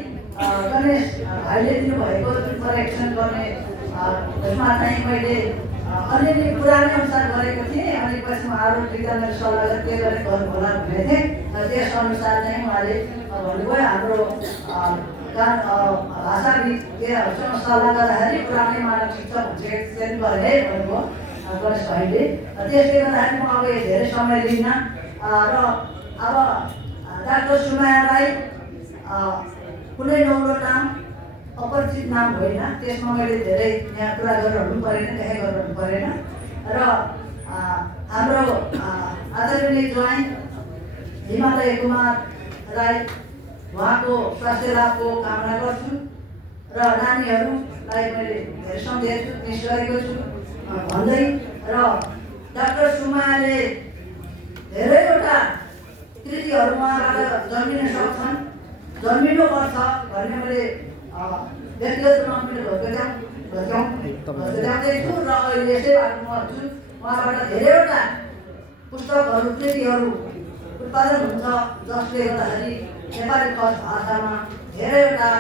गणेश भाइले दिनुभएको जुन करेक्सन गर्ने त्यसमा चाहिँ मैले अलिअलि पुरानै अनुसार गरेको थिएँ। अनि पछि उहाँहरू विद्यालय सल्लाह के गरेर गर्नु होला भनेको थिएँ। त्यस अनुसार चाहिँ उहाँले भन्नुभयो हाम्रो भाषाविदसँग सल्लाह गर्दाखेरि पुरानै मानक शिक्षा भन्छ चेन्ज गर्ने भन्नुभयो गणेश भाइले। त्यसले गर्दाखेरि म अब धेरै समय लिन्न र अब डाक्टर सुमाया राई कुनै नौलो नाम, अपरिचित नाम होइन। त्यसमा मैले धेरै यहाँ कुरा गर्नु परेन, देखाइ गर्नु परेन। र हाम्रो आदरणीय ज्वाइँ हिमालय कुमार राई, उहाँको स्वास्थ्य लाभको कामना गर्छु र नानीहरूलाई मैले धेरै सम्झेको छु, मिस गरेको छु भन्दै। र डाक्टर सुमायाले धेरैवटा कृतिहरू उहाँबाट जन्मिन सक्छन्, जन्मिनुपर्छ भन्ने मैले व्यक्तिगत रूपमा पनि घटाउँदैछु। र अहिले यसै बाटो म छु। उहाँबाट धेरैवटा पुस्तकहरू कृतिहरू उत्पादन हुन्छ, जसले गर्दाखेरि नेपाली भाषामा धेरैवटा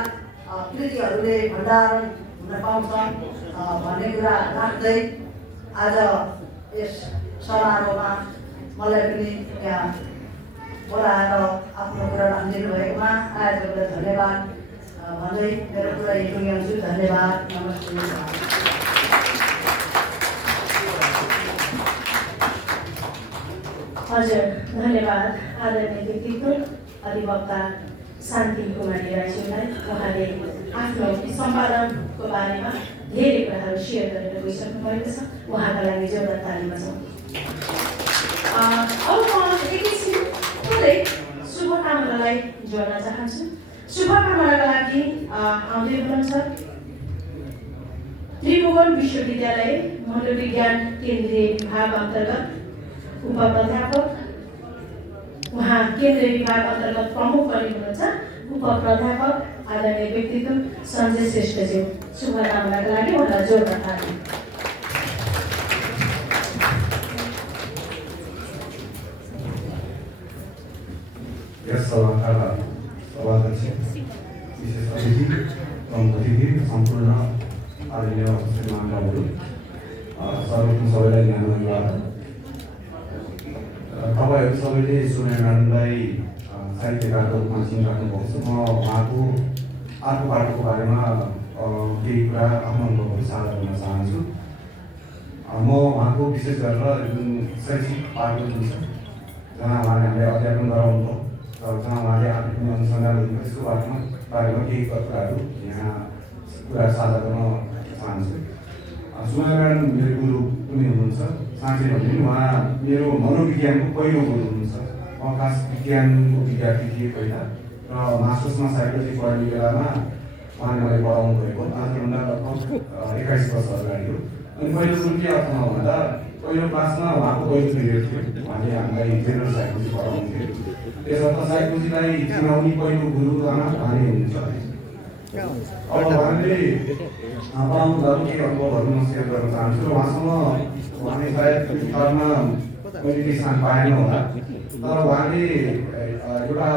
कृतिहरूले भण्डारण हुन पाउँछ भन्ने कुरा राख्दै आज यस समारोहमा मलाई पनि यहाँ बोलाएर आफ्नो कुरा राखिदिनु भएकोमा आयोजकलाई धन्यवाद भन्दै मेरो कुरा यही टुङ्ग्याउँछु। धन्यवाद, नमस्ते। हजुर, धन्यवाद आदरणीय व्यक्तित्व अधिवक्ता शान्ति कुमारी राईज्यूलाई। उहाँले आफ्नो सम्पादनको बारेमा धेरै कुराहरू सेयर गरेर गइसक्नु भएको छ। उहाँका लागि जोरदार ताली बजाउँ। अब म एकैछिन थोरै शुभकामनालाई जोड्न चाहन्छु। शुभकामनाका लागि आउँदै हुनुहुन्छ त्रिभुवन विश्वविद्यालय मनोविज्ञान केन्द्रीय विभाग अन्तर्गत उपप्राध्यापक, उहाँ केन्द्रीय विभाग अन्तर्गत प्रमुख पनि हुनुहुन्छ, उपप्राध्यापक आदरणीय व्यक्तित्व सञ्जय श्रेष्ठज्यू। शुभकामनाका लागि उहाँलाई जोड्न थाल्नु। यस सभाका सभाध्यक्ष, विशेष अतिथि, प्रमुख अतिथि, सम्पूर्ण आदरणीय महानुभावहरू, सर्वप्रथम सबैलाई ज्ञान धन्यवाद। तपाईँहरू सबैले सुमाया म्याडमलाई साहित्यकारको रूपमा चिनिराख्नु भएको छ। म उहाँको अर्को बाटोको बारेमा केही कुरा आफ्नो अनुभवहरू साझा गर्न चाहन्छु। म उहाँको विशेष गरेर जुन शैक्षिक बाटो जुन छ, जहाँ उहाँले हामीलाई अध्यापन गराउनुभयो र जहाँ उहाँले आफै पनि अनुसन्धान गर्नुभयो, त्यसको बारेमा केही कुराहरू यहाँ कुरा साझा गर्न चाहन्छु। सुमाया म्याडम मेरो गुरु पनि हुनुहुन्छ। साँच्चै भने उहाँ मेरो मनोविज्ञानको पहिलो गुरु हुनुहुन्छ। म खास विज्ञानको विद्यार्थी थिएँ पहिला, र मास्टर्समा साइकोलोजी पढ्ने बेलामा उहाँले मलाई पढाउनु भएको। आजभन्दा लगभग 21 वर्ष अगाडि हो। अनि पहिलो गुरु के अर्थमा भन्दा पहिलो क्लासमा उहाँको पहिलो पिरियड थियो, उहाँले हामीलाई जेनरल साइकोलोजी पढाउनुहुन्थ्यो। त्यसर्थ साइकोलोजीलाई चिनाउने पहिलो गुरु उहाँले हुनुहुन्छ। अब उहाँले पढाउनु भएको केही अनुभवहरू म सेयर गर्न चाहन्छु। र उहाँसँग उहाँले सायद किताबमा मैले केही स्थान पाएन होला, तर उहाँले एउटा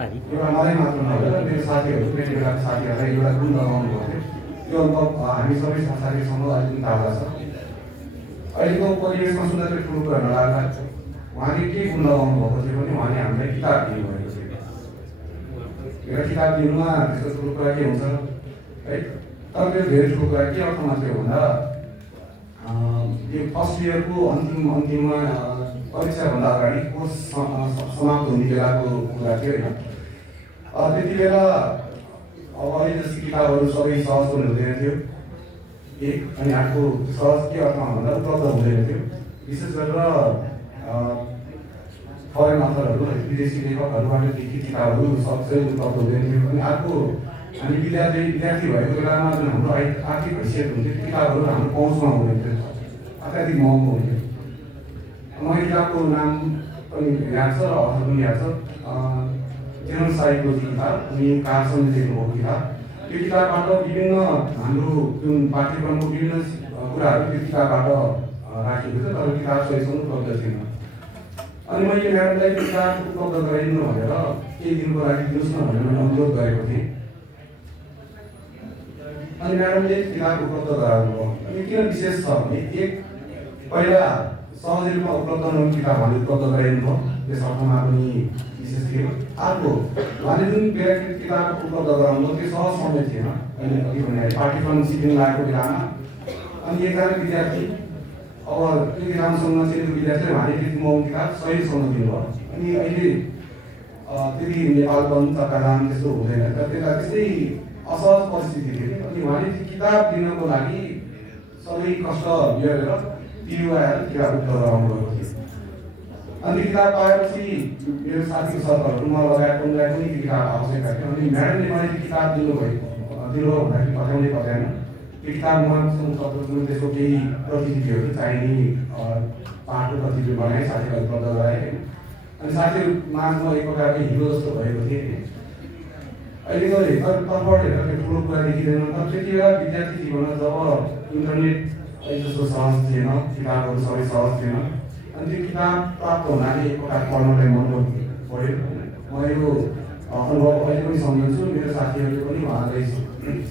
मलाई मात्र नभएर मेरो साथीहरू, त्यति बेलाको साथीहरूलाई एउटा गुण लगाउनु भएको थियो। त्यो अनुभव हामी सबै साथीहरूसँग अहिले पनि ताजा छ। अहिलेको परिवेशमा सुन्दाखेरि ठुलो कुरा नलाग्दा उहाँले के गुण लगाउनु भएको थियो भने उहाँले हामीलाई किताब दिनुभएको थियो। एउटा किताब दिनुमा त्यस्तो ठुलो कुरा के हुन्छ है, तर त्यो धेरै ठुलो कुरा के अर्थमा थियो भन्दा यो फर्स्ट इयरको अन्तिममा परीक्षाभन्दा अगाडि कोर्स समाप्त हुने बेलाको कुरा थियो होइन। त्यति बेला अब अहिले जस्तो किताबहरू सबै सहज पनि हुँदैन थियो एक, अनि अर्को सहज के अर्थमा भन्दा उपलब्ध हुँदैन थियो। विशेष गरेर फरेन अथरहरू विदेशी लेखकहरूबाट लिखित किताबहरू सबैले उपलब्ध हुँदैन थियो। अनि अर्को हामी विद्यार्थी भएको बेलामा जुन हाम्रो आर्थिक हैसियत हुन्थ्यो त्यो किताबहरू हाम्रो पहुँचमा हुँदैन थियो, अत्याधिक महँगो हुन्थ्यो। मलाई किताबको नाम पनि याद छ र अथर पनि याद छ, जेनरल साहिबको किताब अनि कार्सनले लेख्नुभएको किताब। त्यो किताबबाट विभिन्न हाम्रो जुन पाठ्यक्रमको विभिन्न कुराहरू त्यो किताबबाट राखिएको छ, तर किताब सहीसँग उपलब्ध थिएन। अनि मैले म्याडमलाई त्यो किताब उपलब्ध गराइदिनु भनेर केही दिनको लागि दिनुहोस् न भनेर मैले अनुरोध गरेको थिएँ। अनि म्याडमले किताब उपलब्ध गराउनु भयो। अनि किन विशेष छ भने एक, पहिला सहज रूपमा उपलब्ध नहुने किताब उहाँले उपलब्ध गराइदिनु भयो, त्यस अर्थमा पनि विशेष थियो। अर्को उहाँले जुन व्यक्तिगत किताब उपलब्ध गराउनु भयो त्यो सहज समय थिएन। अहिले अघि भने पाठ्यक्रम सिक्न लागेको बेलामा अनि एकजना विद्यार्थी अब त्यो किताबसँग चिनेको विद्यार्थीले उहाँले त्यति महँगो किताब सहीसँग दिनुभयो। अनि अहिले त्यति नेपाल बन्द चक्काजाम त्यस्तो हुँदैन, तर त्यसलाई त्यस्तै असहज परिस्थिति थियो। अनि उहाँले त्यो किताब दिनको लागि सबै कष्ट बिहोरेर तिरो आएर किताब उपलब्ध गराउनु भएको थियो। अनि किताब पाएपछि मेरो साथीको सरहरूमा लगायत उनलाई पनि किताब आवश्यकता थियो। अनि म्याडमले मलाई त्यो किताब दिनुभयो भन्दाखेरि पठाएन। त्यो किताब उहाँसँग उपलब्ध त्यसको केही प्रतिलिपिहरू चाहिने पाठको प्रतिलिपि बनाएँ, साथीलाई उपलब्ध गराएँ। अनि साथीहरू माझमा एक प्रकारको हिरो जस्तो भएको थिएँ। अहिलेको तर्फबाट हेरेर त्यो ठुलो कुरा देखिँदैन, तर त्यति बेला विद्यार्थी जीवनमा जब इन्टरनेट जस्तो सहज थिएन, किताबहरू सबै सहज थिएन, अनि त्यो किताब प्राप्त हुनाले एक प्रकार पढ्नलाई मन पऱ्यो। म यो अनुभव अहिले पनि सम्झन्छु, मेरो साथीहरूले पनि उहाँलाई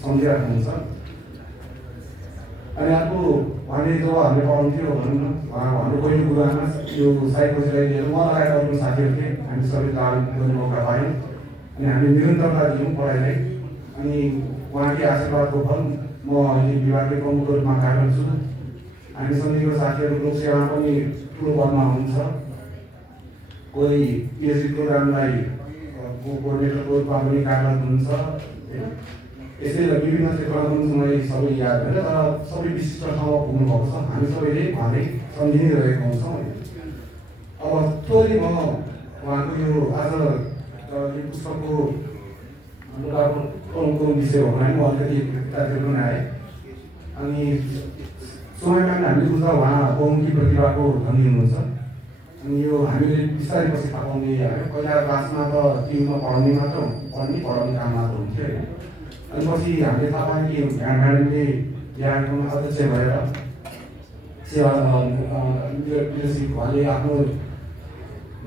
सम्झिराख्नुहुन्छ। अनि अर्को उहाँले जब हामीले पढाउँथ्यो भनौँ न, हाम्रो पहिलो कुरामा यो साइकोलोजीलाई लिएर म लगायत अरू साथीहरू थिए, हामी सबै तालिम गर्ने मौका पायौँ। अनि हामी निरन्तरता दियौँ पढाइलाई। अनि उहाँकै आशीर्वादको फल म अहिले विभागीय प्रमुखको रूपमा कार्यरत छु। हामी समितिको साथीहरू लोक सेवामा पनि ठुलो पदमा हुनुहुन्छ, कोही पिएचडी प्रोग्रामलाई कोअर्डिनेटरको रूपमा पनि कार्यरत हुनुहुन्छ। यसैले विभिन्न क्षेत्रमा पनि मलाई सबै याद होइन, तर सबै विशिष्ट ठाउँमा पुग्नुभएको छ। हामी सबैले उहाँले सम्झि नै रहेका हुन्छौँ। अब थोरै म उहाँको यो आज यो पुस्तकको लोकार्पणको विषय हो भने म अलिकति यतातिर पनि आएँ। अनि समयमा हामीले बुझ्दा उहाँ बहुमुखी प्रतिभाको धनी हुनुहुन्छ। अनि यो हामीले बिस्तारै पछि थाहा पाउने आयो। पहिला क्लासमा त टियुमा पढाउने काम मात्र हुन्थ्यो होइन। अनि पछि हामीले थाहा पायौँ कि म्याडमले बिहारमा अध्यक्ष भएर सेवा लिडरसिप उहाँले आफ्नो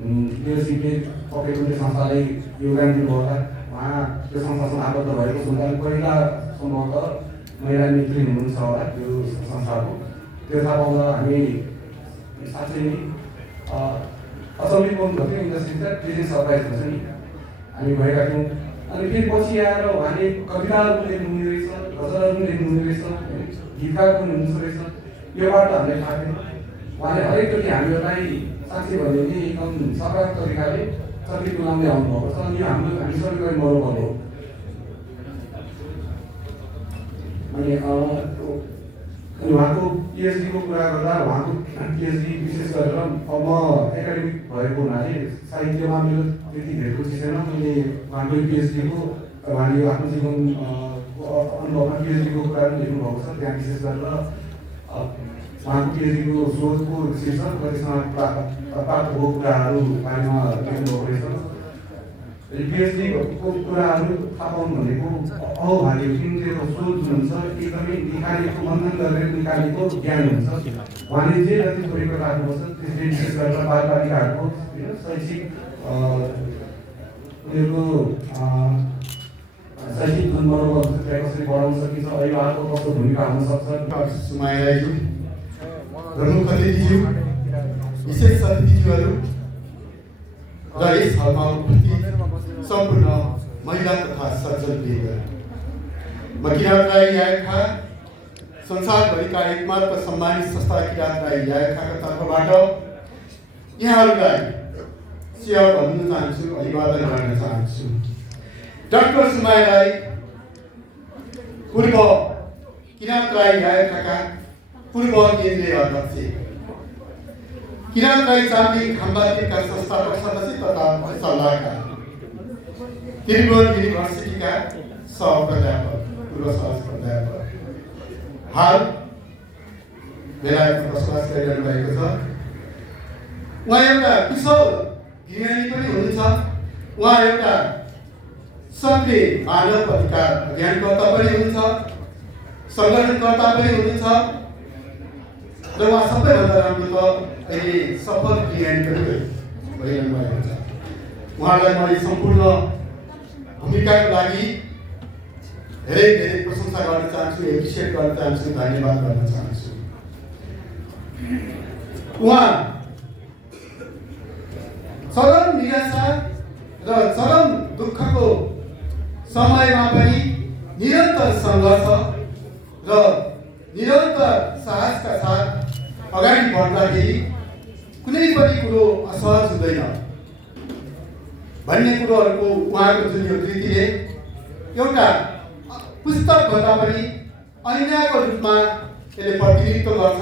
लिडरसिपले पक्कै पनि संस्थालाई योगदान दिनुभयो होला। उहाँ त्यो संस्थासँग आबद्ध भएको सुन्दा पहिला सम्भवतः महिला नेत्री हुनुहुन्छ होला त्यो संस्थाको। त्यो थाहा पाउँदा हामी साँच्चै नै अचम्मित पाउनुभएको थियो। इन्डस्ट्री त त्यसै सरप्राइज हुन्छ नि हामी भएका थियौँ। अनि फेरि पछि आएर उहाँले कविताहरू पनि लेख्नुहुने रहेछ, गजलहरू पनि लेख्नुहुने रहेछ, गीतकार पनि हुनुहुन्छ रहेछ। यो बाटो हामीलाई थाहा थिएन। उहाँले हरेकचोटि हामीहरूलाई साँच्चै भन्यो भने एकदम सकारात्मक तरिकाले चकित तुलाउँदै आउनुभएको छ। अनि यो हामी सबैको मनोबल हो। अनि उहाँको पिएचडीको कुरा गर्दा उहाँको पिएचडी विशेष गरेर म एकाडेमिक भएको हुनाले साहित्यमा मेरो त्यति धेरै रुचि छैन। मैले उहाँको पिएचडीको उहाँले आफ्नो जीवन अनुभवमा पिएचडीको कुराहरू लेख्नुभएको छ। त्यहाँ विशेष गरेर उहाँको पिएचडीको शोधको शीर्षक र त्यसमा प्राप्त भएको कुराहरू बारेमा लेख्नुभएको रहेछ। पिएचडीको कुराहरू थाहा पाउनु भनेको अभाग्य हो, किनकि त्यो शोध जुन हुन्छ एकदमै निकालेको मन्थन गरेर निकालेको ज्ञान हुन्छ। उहाँले जे जति छोडेको राख्नुपर्छ त्यसले विशेष गरेर बालबालिकाहरूको शैक्षिक उनीहरूको शैक्षिक जुन मनोबल छ त्यसलाई कसरी बढाउन सकिन्छ, अभिभावकको कस्तो भूमिका हुनसक्छ। सुमायाज्यू, प्रमुख अतिथिज्यू, विशेष अतिथिज्यूहरू र यस हलमा उपस्थित सम्पूर्ण महिला तथा सज्जनवृन्द, म किराँत राई यायखा संसारभरिका एकमात्र सम्मानित संस्था किराँत राई यायखाका तर्फबाट यहाँहरूलाई सेवा भन्न चाहन्छु, अभिवादन गर्न चाहन्छु। डाक्टर सुमाया राई पूर्व किराँत राई यायखाका पूर्व केन्द्रीय अध्यक्ष, किराँत राई चामलिङ खाम्बाका संस्थापक सदस्य तथा सल्लाहकार, त्रिभुवन युनिभर्सिटीका सह-प्राध्यापक, पूर्व सह-प्राध्यापक, हाल बेलायतमा बसोबास गरिरहनु भएको छ। उहाँ एउटा कुशल गृहिणी पनि हुनुहुन्छ। उहाँ एउटा सक्रिय मानव अधिकार अभियानकर्ता पनि हुनुहुन्छ, सङ्गठनकर्ता पनि हुनुहुन्छ र उहाँ सबैभन्दा राम्रो त अहिले सफल गृहिणी पनि भइरहनु भएको छ। उहाँलाई मैले सम्पूर्ण भूमिकाको लागि धेरै धेरै प्रशंसा गर्न चाहन्छु, एप्रिसिएट गर्न चाहन्छु, धन्यवाद गर्न चाहन्छु। उहाँ चरम निराशा र चरम दुःखको समयमा पनि निरन्तर सङ्घर्ष र निरन्तर साहसका साथ अगाडि बढ्दाखेरि कुनै पनि कुरो असहज हुँदैन भन्ने कुरोहरूको उहाँको जुन यो कृतिले एउटा पुस्तकभन्दा पनि ऐनाको रूपमा यसले प्रतिनिधित्व गर्छ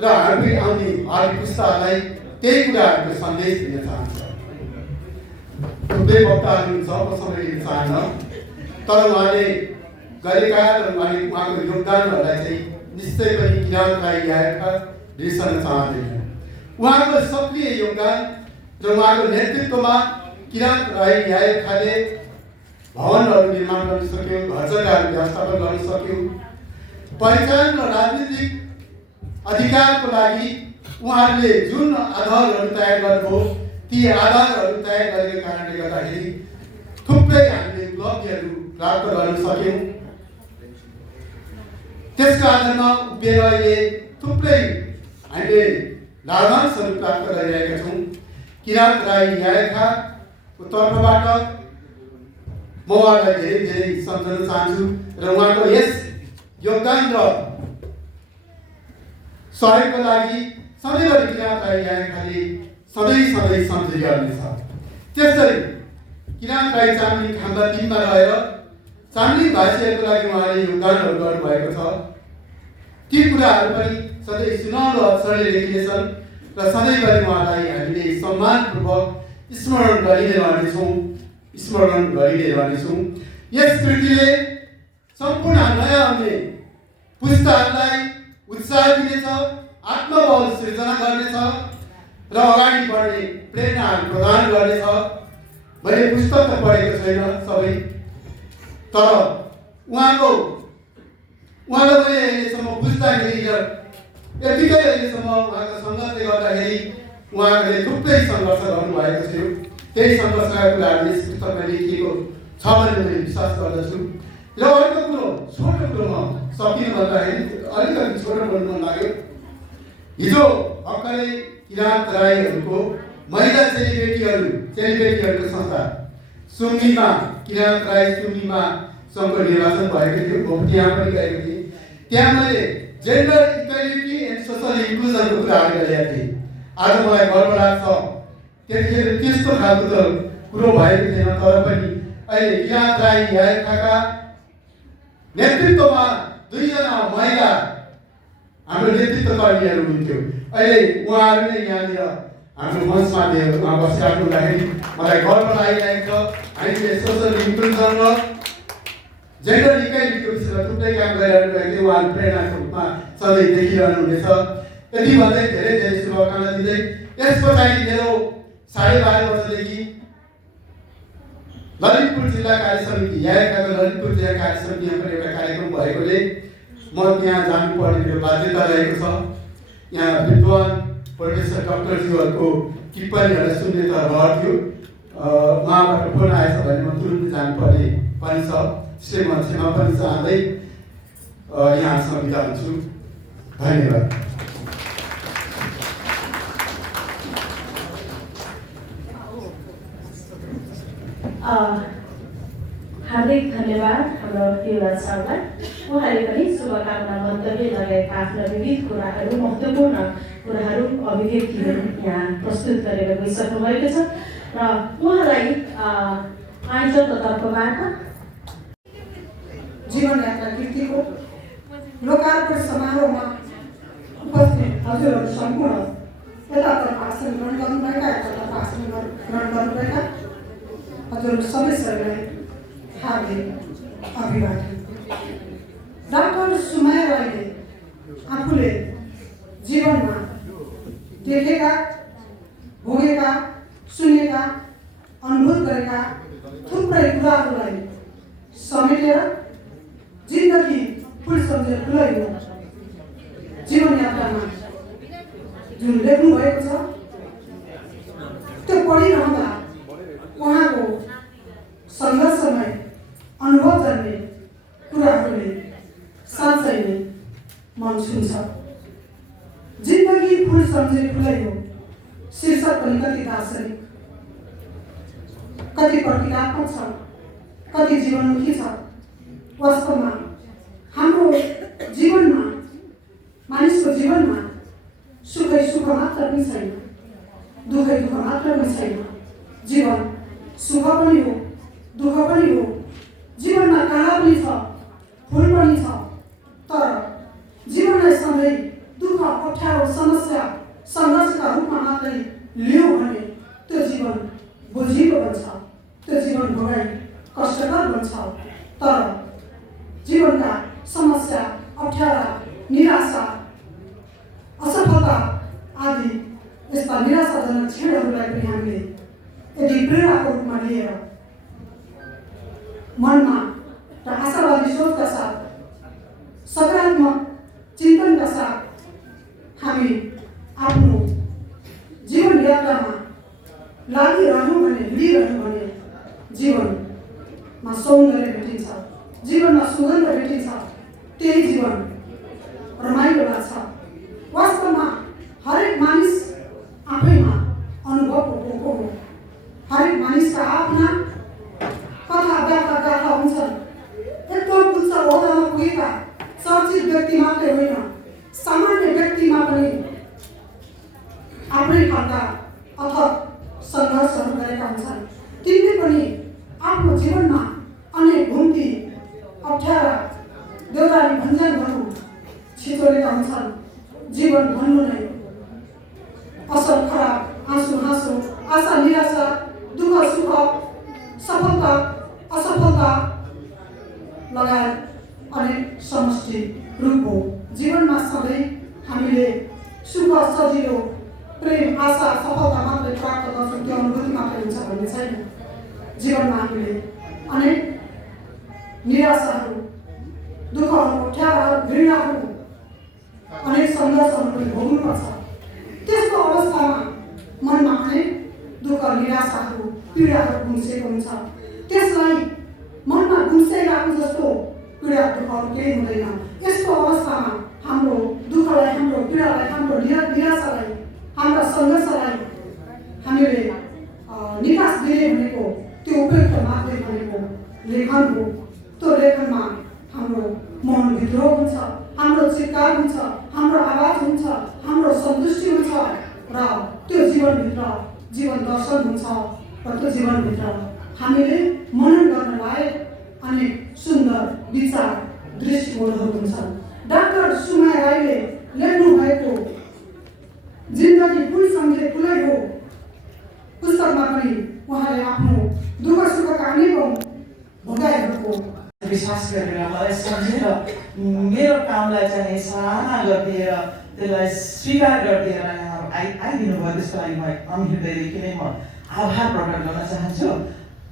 र हामी आउने भावी पुस्ताहरूलाई त्यही कुराहरूको सन्देश दिन चाहन्छ। थुप्रै वक्ताहरू हुन्छ, म समय लिन चाहन्न, तर उहाँले गरेका र उहाँको योगदानहरूलाई चाहिँ निश्चय पनि किराँत राई यायखा बिर्सन चाहँदैन। उहाँको सक्रिय योगदान र उहाँको नेतृत्वमा किराँत राई यायखाले भवनहरू निर्माण गर्न सक्यो, घर जग्गाहरू व्यवस्थापन गर्न सक्यो। पहिचान र राजनीतिक अधिकारको लागि उहाँहरूले जुन आधारहरू तयार गर्नुभयो ती आधारहरू तयार गरेको कारणले गर्दाखेरि थुप्रै हामीले उपलब्धिहरू प्राप्त गर्न सक्यौँ। त्यसको आधारमा उभिएर अहिले थुप्रै हामीले लाभांशहरू प्राप्त गरिरहेका छौँ। किराँत राई यायखाको तर्फबाट म उहाँलाई धेरै धेरै सम्झन चाहन्छु र उहाँको यस योगदान र सहयोगको लागि सधैँभरि किराँत राई यायखाले सधैँ सम्झिने गर्नेछ। त्यसरी किराँत राई चामलिङ खाम्बा 3 मा रहेर चामलिङ भाषीहरूको लागि उहाँले योगदानहरू गर्नुभएको छ। ती कुराहरू पनि सधैँ सुनौलो अक्षरले लेखिनेछन् र सधैँभरि उहाँलाई हामीले सम्मानपूर्वक स्मरण गरिने रहनेछौँ। यस कृतिले सम्पूर्ण नयाँ आउने पुस्ताहरूलाई उत्साह दिनेछ, आत्मबल सृजना गर्नेछ र अगाडि बढ्ने प्रेरणाहरू प्रदान गर्नेछ। मैले पुस्तक त पढेको छैन सबै, तर उहाँलाई मैले अहिलेसम्म बुझ्दाखेरि र यतिकै अहिलेसम्म उहाँको सङ्घर्षले गर्दाखेरि उहाँहरूले थुप्रै सङ्घर्ष गर्नुभएको थियो। त्यही सङ्घर्षका कुराहरू यस पुस्तकमा लेखिएको छ भन्ने मैले विश्वास गर्दछु। र अर्को कुरो, छोटो कुरोमा सकिनु भन्दाखेरि अलिकति छोटो बोल्नु मन लाग्यो। हिजो भर्खरै किराँत राईहरूको महिला सेलिब्रेटीहरूको संस्था सुम्निमा, किराँत राई सुम्निमा सङ्घको निर्वाचन भएको थियो। म त्यहाँ पनि गएको थिएँ। त्यहाँ मैले जेन्डर इक्वालिटी एन्ड सोसल इन्क्लुजनको कुराहरू गरेका थिएँ। आज मलाई गर्व लाग्छ, त्यतिखेर त्यस्तो खालको त कुरो भएको थिएन, तर पनि अहिले किराँत राई यायखाका नेतृत्वमा 2 जना महिला हाम्रो नेतृत्वकर्मीहरू हुन्थ्यो। अहिले उहाँहरू नै यहाँनिर हाम्रो मञ्चमा उहाँ बसिराख्नु हुँदाखेरि मलाई गर्व लागिरहेको छ। हामीले सोसल इन्क्लुजन र जेन्डर इक्वालिटीको विषयमा थुप्रै काम गरिरहनु भएको थियो। उहाँहरू प्रेरणाको रूपमा सधैँ देखिरहनु हुनेछ। यति भन्दै धेरै धेरै शुभकामना दिँदै यस पछाडि मेरो 12:30 बजेदेखि ललितपुर जिल्ला कार्य समिति, यायखाको ललितपुर जिल्ला कार्य समितिमा पनि एउटा कार्यक्रम भएकोले म त्यहाँ जानुपर्ने मेरो बाध्यता रहेको छ। यहाँ विद्वान प्रोफेसर डाक्टरज्यूहरूको टिप्पणीहरूलाई सुन्ने त रहर थियो, उहाँबाट फोन आएछ भने म तुरुन्तै जानुपर्ने पनि छ। त्यसले म क्षमा पनि चाहँदै यहाँसम्म बिदा हुन्छु। धन्यवाद। हार्दिक धन्यवाद हाम्रो युवराज सरलाई। उहाँले पनि शुभकामना मन्तव्य लगाएका आफ्ना विविध कुराहरू महत्त्वपूर्ण कुराहरू अभिव्यक्तिहरू यहाँ प्रस्तुत गरेर गइसक्नु भएको छ र उहाँलाई आयोजकको तर्फबाट जीवन यात्रा कृतिको लोकार्पण समारोहमा उपस्थित हजुरहरू सम्पूर्ण यतातर्फ आसन ग्रहण गर्नुभएका यतातर्फ आसन ग्रहण गर्नुभएका हजुरहरू सबै सबैलाई हार्दिक अभिवादन। डाक्टर सुमाया राईले आफूले जीवनमा देखेका, भोगेका, सुनेका, अनुभूत गरेका थुप्रै कुराहरूलाई समेटेर जिन्दगी फुल सम्झेर ठुलै हो जीवन यात्रामा जुन लेख्नु भएको छ त्यो पढिरहँदा उहाँको सङ्घर्षमय अनुभव जन्ने कुराहरूले साँच्चै नै मन छुन्छ। जिन्दगी फुल सम्झे ठुलै हो शीर्षक पनि कति दार्शनिक, कति प्रतीकात्मक छ, कति जीवनमुखी छ। वास्तवमा हाम्रो जीवनमा, मानिसको जीवनमा सुखै सुख मात्र पनि छैन, दुःखै दुःख मात्र पनि छैन। जीवन सुख पनि हो, दुःख पनि हो। जीवनमा काँडा पनि छ, फुल पनि छ। तर जीवनलाई सधैँ दुःख, अप्ठ्यारो, समस्या, सङ्घर्षका रूपमा मात्रै लियो भने त्यो जीवन बोझिलो बन्छ, त्यो जीवन भोगाइ कष्टकर बन्छ। तर जीवनका समस्या, अप्ठ्यारा, निराशा, असफलता आदि यस्ता निराशाजनक क्षणहरूलाई पनि हामीले यदि प्रेरणाको रूपमा लिएर मनमा र आशावादी सोचका साथ, सकारात्मक चिन्तनका साथ हामी आफ्नो जीवन यात्रामा लागिरहनु भने, हिँडिरहनु भने जीवनमा सौन्दर्य भेटिन्छ, जीवनमा सुगन्ध भेटिन्छ। त्यही जीवन रमाइलो लाग्छ। वास्तवमा हरेक मानिस आफैमा अनुभवको पोको हो। हरेक मानिसका आफ्ना कथा, व्याख्या, गाथा हुन्छन्। एकदम उच्च ओहदामा पुगेका चर्चित व्यक्ति मात्रै होइन, सामान्य व्यक्तिमा पनि आफ्नै खालका अथक सङ्घर्षहरू गरेका हुन्छन्। तिनले पनि आफ्नो जीवनमा अनेक घुम्ती, अप्ठ्यारा, देउराली भञ्ज्याङहरू छिचोलेका हुन्छन्। जीवन भन्नु नै असल खराब, आँसु हाँसो, आशा निराशा, दुःख सुख, सफलता असफलता लगायत अनेक समष्टि रूप हो। जीवनमा सधैँ हामीले सुख, सजिलो, प्रेम, आशा, सफलता मात्रै प्राप्त गर्छौँ, त्यो अनुभूति मात्रै हुन्छ भन्ने छैन। जीवनमा हामीले अनेक निराशाहरू, दुःखहरू, अप्ठ्याराहरू, घृणाहरू, अनेक सङ्घर्षहरू पनि भोग्नुपर्छ। त्यस्तो अवस्थामा मनमा अनेक दुःख, निराशाहरू, पीडाहरू गुम्सिएको हुन्छ। त्यसलाई मनमा गुम्साइरहेको जस्तो पीडा, दुःखहरू केही हुँदैन। यस्तो अवस्थामा हाम्रो दुःखलाई, हाम्रो पीडालाई, हाम्रो निराशालाई, हाम्रा सङ्घर्षलाई हामीले निकास दिने भनेको त्यो उपयुक्त मात्रै भनेको लेखन हो। त्यो लेखनमा हाम्रो मन विद्रोह हुन्छ, हाम्रो चित्कार हुन्छ, हाम्रो आवाज हुन्छ, हाम्रो सन्तुष्टि हुन्छ र त्यो जीवनभित्र जीवन दर्शन हुन्छ र त्यो जीवनभित्र हामीले मनन गर्न लायक अनेक सुन्दर विचार, दृष्टिकोणहरू हुन्छन्। डाक्टर सुमाया राईले लेख्नु भएको जिन्दगी फुल सम्झे ठुलै हो पुस्तकमा पनि उहाँले आफ्नो दुःख सुखका अनेकौँ भोगाइहरूको विश्वास गरेर मलाई सम्झेर मेरो कामलाई चाहिँ सराहना गरिदिएर त्यसलाई स्वीकार गरिदिएर यहाँ आइदिनु भयो। त्यसको लागि म हृदयदेखि नै म आभार प्रकट गर्न चाहन्छु।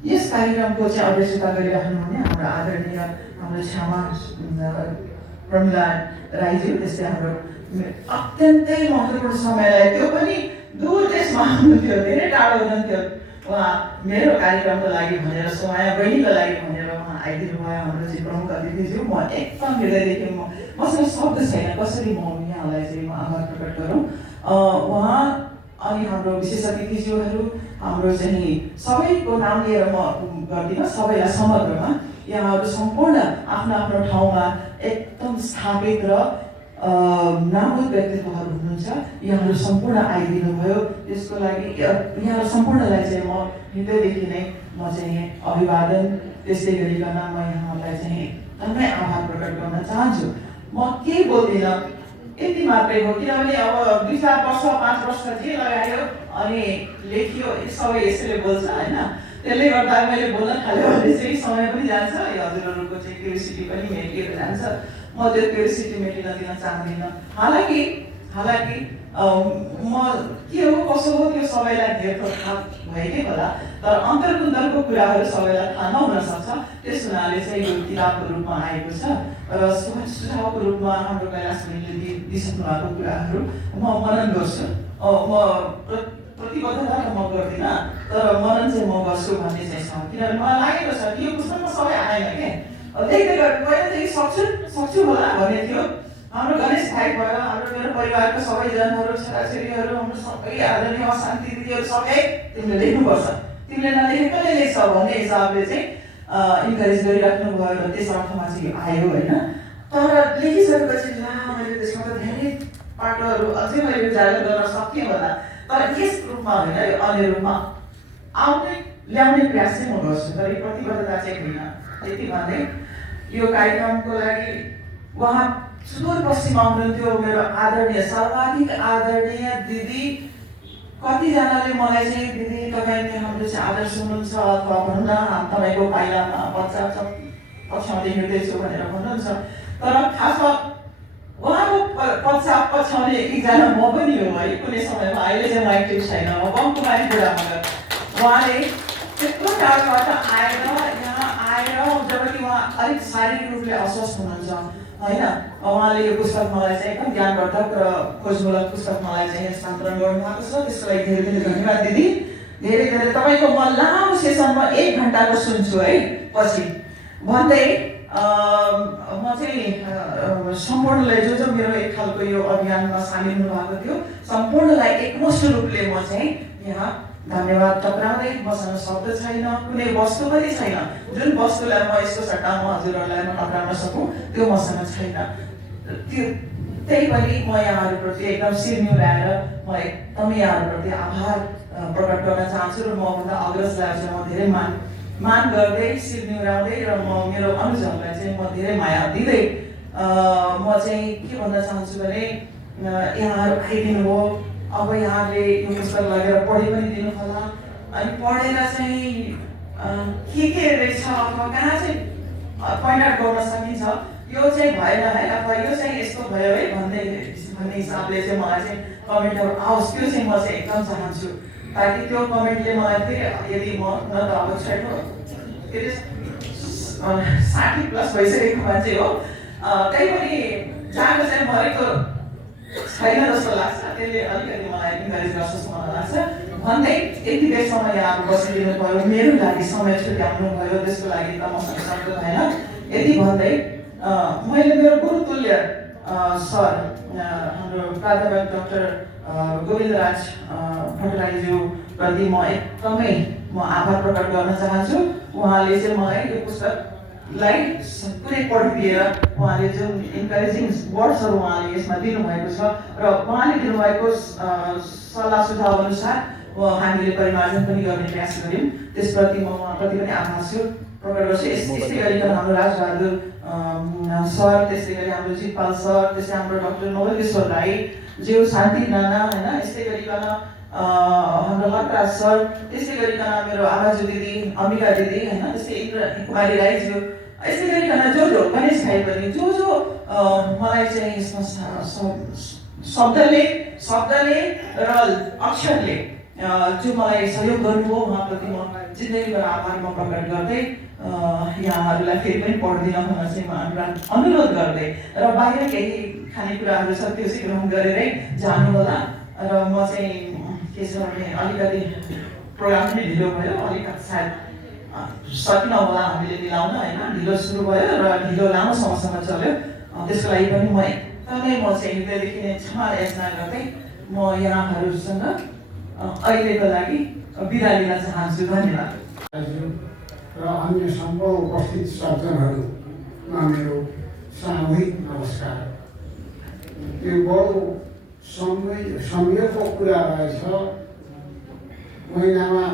यस कार्यक्रमको चाहिँ अध्यक्षता गरिरहनु हुने हाम्रो आदरणीय हाम्रो क्षमा प्रमिला राईज्यू, त्यस्तै हाम्रो अत्यन्तै महत्त्वपूर्ण समयलाई, त्यो पनि दूर देशमा हुनुहुन्थ्यो, धेरै टाढो हुनुहुन्थ्यो। उहाँ मेरो कार्यक्रमको लागि भनेर, सुमाया बहिनीको लागि भनेर उहाँ आइदिनु भयो। हाम्रो चाहिँ प्रमुख अतिथिज्यू, म एकदम हृदयदेखि मसँग शब्द छैन कसरी म यहाँलाई चाहिँ म आभार प्रकट गरौँ। उहाँ अनि हाम्रो विशेष अतिथिज्यूहरू, हाम्रो चाहिँ सबैको नाम लिएर म गर्दिनँ, सबैलाई समग्रमा यहाँहरू सम्पूर्ण आफ्नो आफ्नो ठाउँमा एकदम स्थापित र नामक व्यक्तित्वहरू हुनुहुन्छ। यहाँहरू सम्पूर्ण आइदिनु भयो, त्यसको लागि यहाँहरू सम्पूर्णलाई चाहिँ म हृदयदेखि नै म चाहिँ अभिवादन, त्यस्तै गरिकन म यहाँहरूलाई चाहिँ एकदमै आभार प्रकट गर्न चाहन्छु। म केही बोल्दिनँ, यति मात्रै हो, किनभने अब 2-4 वर्ष 5 वर्ष जे लगायो अनि लेखियो सबै यसैले बोल्छ होइन। त्यसले गर्दा मैले बोल्न थाल्यो भने चाहिँ समय पनि जान्छ, हजुरहरूको चाहिँ क्युरियोसिटी पनि मेटिएर जान्छ। म त्यो क्युरियोसिटी मेटिन दिन चाहदिनँ। हालाकि म के हो कसो हो त्यो सबैलाई धेरै थाहा भएकै होला, तर अन्तर्कुन्दलको कुराहरू सबैलाई थाहा नहुन सक्छ। त्यस हुनाले चाहिँ यो किताबको रूपमा आएको छ र सुझावको रूपमा हाम्रो कैलाश बहिनीले दिइसक्नु भएको कुराहरू म मनन गर्छु। म प्रतिबद्धता त म गर्दिनँ, तर मनन चाहिँ म गर्छु भन्ने चाहिँ छ। किनभने मलाई लागेको छ कि यो पुस्तकमा सबै आएन के, देख्दै गरेर पहिलादेखि सक्छु होला भन्ने थियो। हाम्रो गणेश भाइ भयो, हाम्रो मेरो परिवारको सबैजनाहरू, छोराछोरीहरू, हाम्रो सबै आदरणीय अशान्ति दिदीहरू सबै तिमीले लेख्नुपर्छ, तिमीले नलेखे कसले लेख्छ भन्ने हिसाबले चाहिँ इन्करेज गरिराख्नु भयो र त्यस अर्थमा चाहिँ आयो होइन। तर लेखिसकेपछि ला मैले त्यसमा त धेरै पाटोहरू अझै मैले उजागर गर्न सकेँ होला, तर यस रूपमा होइन, यो अन्य रूपमा ल्याउने प्रयास चाहिँ म गर्छु, तर यो प्रतिबद्धता चाहिँ होइन। यति भन्दै यो कार्यक्रमको लागि उहाँ सुदूरपश्चिममा हुनुहुन्थ्यो मेरो आदरणीय, सर्वाधिक आदरणीय दिदी। कतिजनाले मलाई चाहिँ दिदी तपाईँ हाम्रो चाहिँ आदर्श हुनुहुन्छ अथवा भनौँ न तपाईँको पाइलामा बच्चा पछ्याउँदै हिँड्दैछु भनेर भन्नुहुन्छ, तर खासमा उहाँको पछ्याउने एकजना म पनि हो है कुनै समयमा। अहिले चाहिँ म एक्टिभ छैन, म बङ्कुमारी बुढामगर। उहाँले त्यत्रो टाढोबाट आएर यहाँ आएर जबकि उहाँ अलिक शारीरिक रूपले अस्वस्थ हुनुहुन्छ होइन, उहाँले यो पुस्तक मलाई चाहिँ एकदम ज्ञानवर्धक र खोजमूलक पुस्तक मलाई चाहिँ हस्तान्तरण गर्नुभएको छ। त्यसको लागि धेरै धेरै धन्यवाद दिदी, धेरै धेरै। तपाईँको म लामो सेसनमा 1 घन्टाको सुन्छु है पछि भन्दै म चाहिँ सम्पूर्णलाई जो मेरो एक खालको यो अभियानमा सामेल हुनुभएको थियो सम्पूर्णलाई एकमुष्ट रूपले म चाहिँ यहाँ धन्यवाद टक्राउँदै, मसँग शब्द छैन, कुनै वस्तु पनि छैन जुन वस्तुलाई म यसको सट्टामा हजुरहरूलाई म टक्राउन सकौँ त्यो मसँग छैन। त्यही पनि म यहाँहरूप्रति एकदम शिर निहुराएर म एकदमै यहाँहरूप्रति आभार प्रकट गर्न चाहन्छु र मभन्दा अग्रजलाई चाहिँ म धेरै मान गर्दै शिर निहुराउँदै र म मेरो अनुजहरूलाई चाहिँ म धेरै माया दिँदै म चाहिँ के भन्न चाहन्छु भने यहाँहरू आइदिनु हो। अब यहाँले यो पुस्तक लगेर पढि पनि दिनु होला, अनि पढेर चाहिँ के रहेछ अथवा कहाँ चाहिँ पोइन्ट आउट गर्न सकिन्छ यो चाहिँ भएन है, अथवा यो चाहिँ यस्तो भयो है भन्ने हिसाबले चाहिँ मलाई चाहिँ कमेन्टहरू आओस्, त्यो चाहिँ म चाहिँ एकदम चाहन्छु। ताकि त्यो कमेन्टले मलाई फेरि यदि म न त अब छैन के अरे 60+ भइसकेको मान्छे हो, त्यही पनि जानु चाहिँ मरेको छैन जस्तो लाग्छ, त्यसले अलिकति मलाई इन्करेज गर्छ जस्तो मलाई लाग्छ भन्दै यति बेरसम्म यहाँहरू बसिदिनु भयो, मेरो लागि समय छुट्याउनु भयो, त्यसको लागि त मसँग शब्द भएन। यति भन्दै मैले मेरो गुरुतुल्य सर हाम्रो प्राध्यापक डाक्टर गोविन्दराज भट्टराईज्यूप्रति म एकदमै आभार प्रकट गर्न चाहन्छु। उहाँले चाहिँ मलाई यो पुस्तकलाई पुरै पढिदिएर उहाँले जुन इन्करेजिङ वर्ड्सहरू उहाँले यसमा दिनुभएको छ र उहाँले दिनुभएको सल्लाह सुझाव अनुसार हामीले परिमार्जन पनि गर्ने प्रयास गऱ्यौँ, त्यसप्रति म उहाँप्रति पनि आभार छु प्रकट गर्छु। यस्तै गरिकन हाम्रो राजबहादुर सर, त्यस्तै गरी हाम्रो जितपाल सर, त्यस्तै हाम्रो डाक्टर नवलेश्वर राई ज्यू, शान्ति नाना होइन, यस्तै गरिकन हाम्रो लकराज सर, त्यस्तै गरिकन मेरो आमाजु दिदी अम्बिका दिदी होइन, त्यस्तै कुमारी राईज्यू, यस्तै गरिकन जो गणेश भाइ पनि जो मलाई चाहिँ यसमा शब्दले र अक्षरले जो मलाई सहयोग गर्नुभयो उहाँप्रति म जिन्दगीभर आभार म प्रकट गर्दै यहाँहरूलाई फेरि पनि पढ्दिन हुन चाहिँ म अनुरोध गर्दै र बाहिर केही खानेकुराहरू छ त्यो चाहिँ ग्रहण गरेरै जानु होला। र म चाहिँ के छ भने अलिकति प्रोग्राम पनि ढिलो भयो, अलिकति सायद सकिन होला हामीले मिलाउन होइन, ढिलो सुरु भयो र ढिलो लामो समयसम्म चल्यो, त्यसको लागि पनि म एकदमै म चाहिँ हृदयदेखि नै क्षमा याचना गर्दै म यहाँहरूसँग अहिलेको लागि बिदा लिन चाहन्छु। धन्यवाद। र अन्य सम्पूर्ण उपस्थित सज्जनहरूमा मेरो सामूहिक नमस्कार। यो बडो संयोगको कुरा रहेछ। महिनामा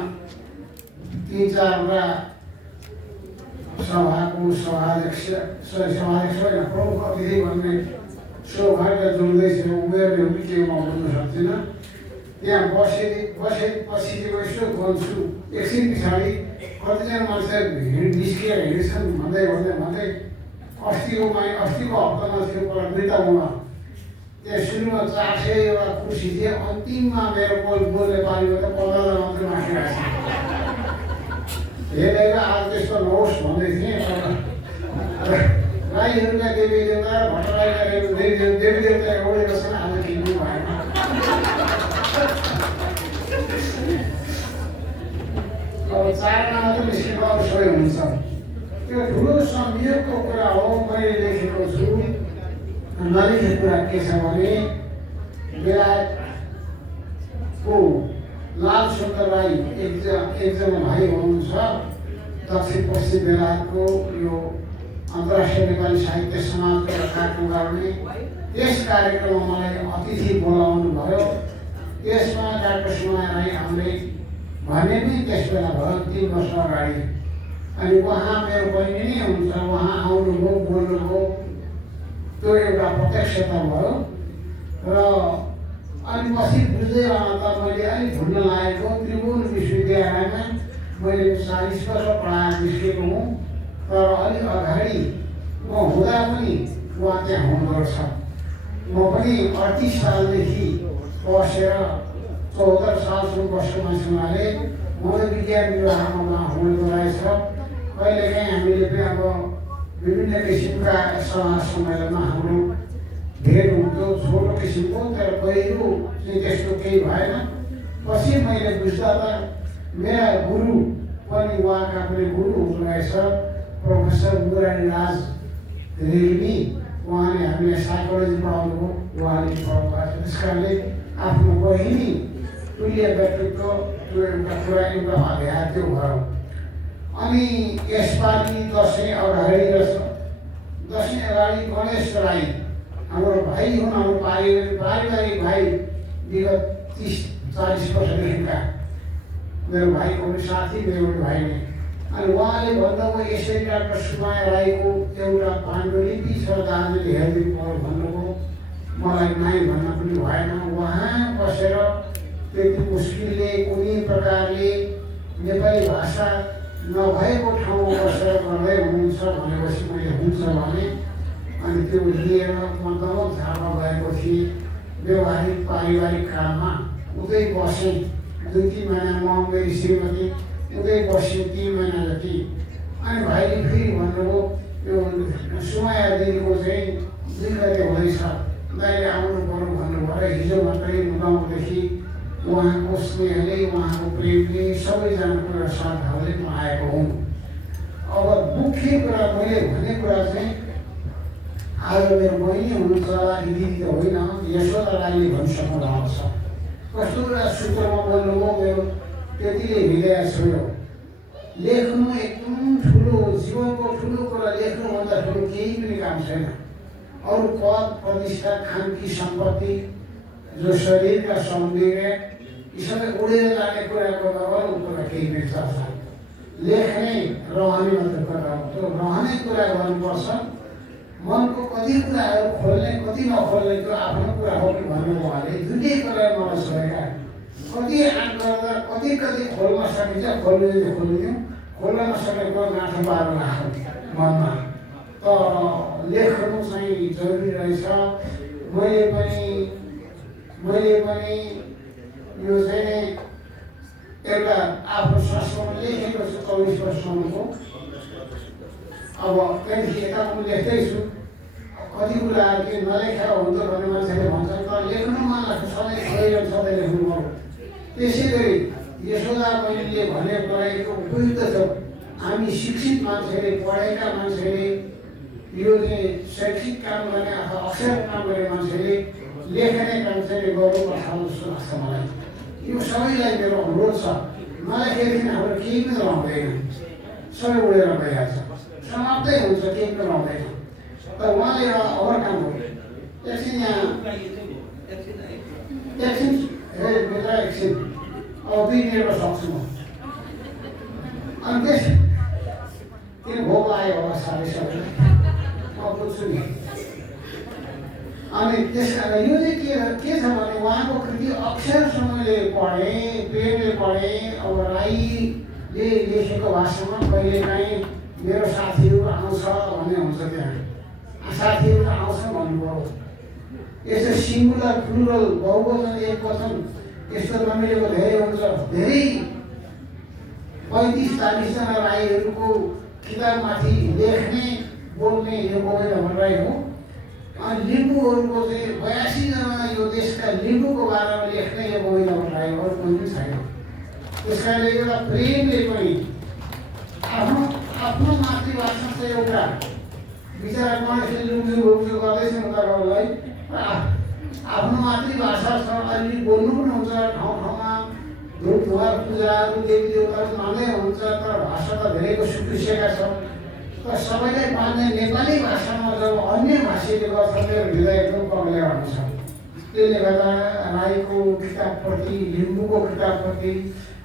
3-4वटा सभाको सभाध्यक्ष होइन प्रमुख अतिथि भन्ने सौभाग्य जोड्दैछ। उमेरले पनि के म बोल्न सक्दिनँ। त्यहाँ बसेपछि चाहिँ यसो बोल्छु, एकछिन पछाडि कतिजना मान्छे निस्किएर हिँड्छन् भन्दै अस्तिको हप्तामा थियो वृन्दावनमा। त्यहाँ सुरुमा 400 कुर्सी थिए, अन्तिममा मेरो बोल्ने पालिबाट 15 मात्रै मासिरहेको छ। हेरेर आज त्यस्तो नहोस् भन्दै थिएँ। राईहरूका देवी देवता, भट्टराईका देवी देवता एउटै रहेछन्, आज किन्नु भएन। अब 4जना मात्रै निस्केको अरू सबै हुन्छ। त्यो ठुलो संयोगको कुरा हो। मैले लेखेको छु। नलेखेको कुरा के छ भने बेलायतको लाल सुन्दर राई एकजना भाइ हुनुहुन्छ। दक्षिण पश्चिम बेलायतको यो अन्तर्राष्ट्रिय नेपाली साहित्य समाजको कार्यक्रम गर्ने त्यस कार्यक्रममा मलाई अतिथि बोलाउनु भयो। त्यसमा डाक्टर सुमाया राई आउने भन्ने पनि त्यस बेला भयो, 3 वर्ष अगाडि। अनि उहाँ मेरो बहिनी नै हुनुहुन्छ। उहाँ आउनुभयो, बोल्नुभयो, त्यो एउटा प्रत्यक्षता भयो। र अनि पछि बुझ्दै रहँदा मैले अलिक भुल्न लागेको, त्रिभुवन विश्वविद्यालयमा मैले 40 वर्ष पढाएर निस्केको हुँ। तर अलिक अगाडि म हुँदा पनि उहाँ त्यहाँ हुनुहुँदो रहेछ। म पनि 38 सालदेखि बसेर 74 सालसम्म बसेको मान्छे हुनाले मनोविज्ञान विभागमा उहाँ हुनुहुँदो रहेछ। कहिलेकाहीँ हामीले पनि अब विभिन्न किसिमका समाज सम्मेलनमा हाम्रो भेट हुन्थ्यो, छोटो किसिमको। तर पहिलो चाहिँ त्यस्तो केही भएन। पछि मैले बुझ्दा त मेरा गुरु पनि उहाँका पनि गुरु हुनुहुँदो रहेछ, प्रोफेसर मुरारी राज रेग्मी। उहाँले हामीलाई साइकोलोजी पढाउनुभयो, उहाँले पढाउनु भएको छ। त्यस कारणले आफ्नो बहिनी तुल्य व्यक्तित्व त्यो एउटा कुरा एउटा अध्यात्म भयो। अनि यसपालि दसैँ अगाडि गणेश राई हाम्रो भाइ हुन्, हाम्रो पारिवारिक भाइ, विगत 30-40 वर्षदेखिका मेरो भाइको पनि साथी, मेरो भाइ नै। अनि उहाँले भन्नुभयो यसरी डाक्टर सुमाया राईको एउटा पाण्डुलिपि छ, दाजुले हेरिदिनु पर्यो भन्नुभयो। मलाई नाइ भन्न पनि भएन। उहाँ बसेर त्यति मुस्किलले कुनै प्रकारले नेपाली भाषा नभएको ठाउँमा बसेर गर्दै हुनुहुन्छ भनेपछि मैले हुन्छ भने अनि त्यो लिएर म दमक झारमा गएको थिएँ। व्यवहारिक पारिवारिक काममा उतै बसेँ 2-3 महिना। म मेरी श्रीमती उतै बस्यौँ 3 महिना जति। अनि भाइले फेरि भन्नुभयो यो सुमाया दिदीको चाहिँ 2 गते हुँदैछ, दाइले आउनु पर्यो भन्नुभयो। हिजो मात्रै गाउँदेखि उहाँको स्नेहले, उहाँको प्रेमले, सबैजनाको एउटा श्रद्धाले म आएको हुँ। अब मुख्य कुरा मैले भन्ने कुरा चाहिँ आज मेरो बहिनी हुनुहुन्छ, दिदी त होइन, यशोदा राईले भनिसक्नु भएको छ। कस्तो कुरा सूत्रमा बोल्नुभयो, मेरो त्यतिले हृदय छोयो। लेख्नु एकदम ठुलो, जीवनको ठुलो कुरा लेख्नुभन्दा ठुलो केही पनि काम छैन। अरू पद प्रतिष्ठा, खानकी सम्पत्ति, जो शरीरका सौन्दर्य, यी सबै उडेर जाने कुरा गर्दा अरू कुरा केही पनि छ। लेख्ने रहने मात्रै कुरा हो। त्यो रहने कुरा गर्नुपर्छ। मनको कति कुराहरू खोल्ने कति नखोल्ने त्यो आफ्नो कुरा हो कि भन्नु उहाँले दुईटै कुरा मलाई छोएका। कति आँट गर्दा कति खोल्न सकिन्छ खोलिदिउँ, खोल्न नसकेको गाँठो पारेर राख्नु मनमा। तर लेख्नु चाहिँ जरुरी रहेछ। मैले पनि यो चाहिँ एउटा आफ्नो संस्करण लेखेको छु 24 वर्षसम्मको। अब त्यहाँदेखि यता पनि लेख्दैछु। कति कुराहरू के नलेखा हुन्थ्यो भन्ने मान्छेले भन्छन्, तर लेख्नु मन लाग्छ, सधैँ सधैँ लेख्नु पर्यो। त्यसै गरी यशोदा बहिनीले भने कुरा एकदम उपयुक्त छ। हामी शिक्षित मान्छेले, पढेका मान्छेले, यो चाहिँ शैक्षिक काम गर्ने अथवा अक्षर काम गर्ने मान्छेले लेख्ने काम चाहिँ गर्नुपर्छ जस्तो लाग्छ मलाई। यो सबैलाई मेरो अनुरोध छ। नलेखेदेखि हाम्रो केही पनि रहँदैन, सबै उडेर गइहाल्छ, समाप्तै हुन्छ, केही पनि रहँदैन। त उहाँले एउटा ओभरकम गर्यो। एकछिन यहाँ एकछिन बेटा एकछिन अब 2 मिनटमा सक्छु म। अनि त्यस किन भोक लाग्यो होला साह्रै सबैलाई म बुझ्छु नि। अनि त्यस कारण यो चाहिँ के छ भने उहाँको कृति अक्षरसँगले पढेँ, प्रेमले पढेँ। अब राईले लेखेको भाषामा कहिलेकाहीँ मेरो साथीहरू आउँछ भन्ने हुन्छ, त्यहाँ साथीहरू आउँछ भन्नुभयो। यस्तो सिङ्गुलर प्लुरल बहुवचन एकवचन यस्तो नमिलेको धेरै हुन्छ। धेरै 35-40 जना राईहरूको किताबमाथि लेख्ने बोल्ने यो गोविन्द भट्टराई हो। अनि लिम्बूहरूको चाहिँ 82 जना यो देशका लिम्बूको बारेमा लेख्ने यो गोविन्द भट्टराई हो, अरू कोही पनि छैन। त्यस कारणले एउटा प्रेमले पनि आफ्नो मातृभाषा चाहिँ एउटा विचार मानिसले लुम्जु गर्दैछ तपाईँहरूलाई आफ्नो मातृभाषा छ। अलि बोल्नु पनि हुन्छ, ठाउँ ठाउँमा धुप धुवा पूजाहरू देवी देवताहरू मान्दै हुन्छ, तर भाषा त धेरैको सुकिसकेका छ। तर सबैलाई मान्ने नेपाली भाषामा जब अन्य भाषीले गर्छ मेरो हृदय एकदम पग्लेर आउँछ। त्यसले गर्दा राईको किताबप्रति, लिम्बूको किताबप्रति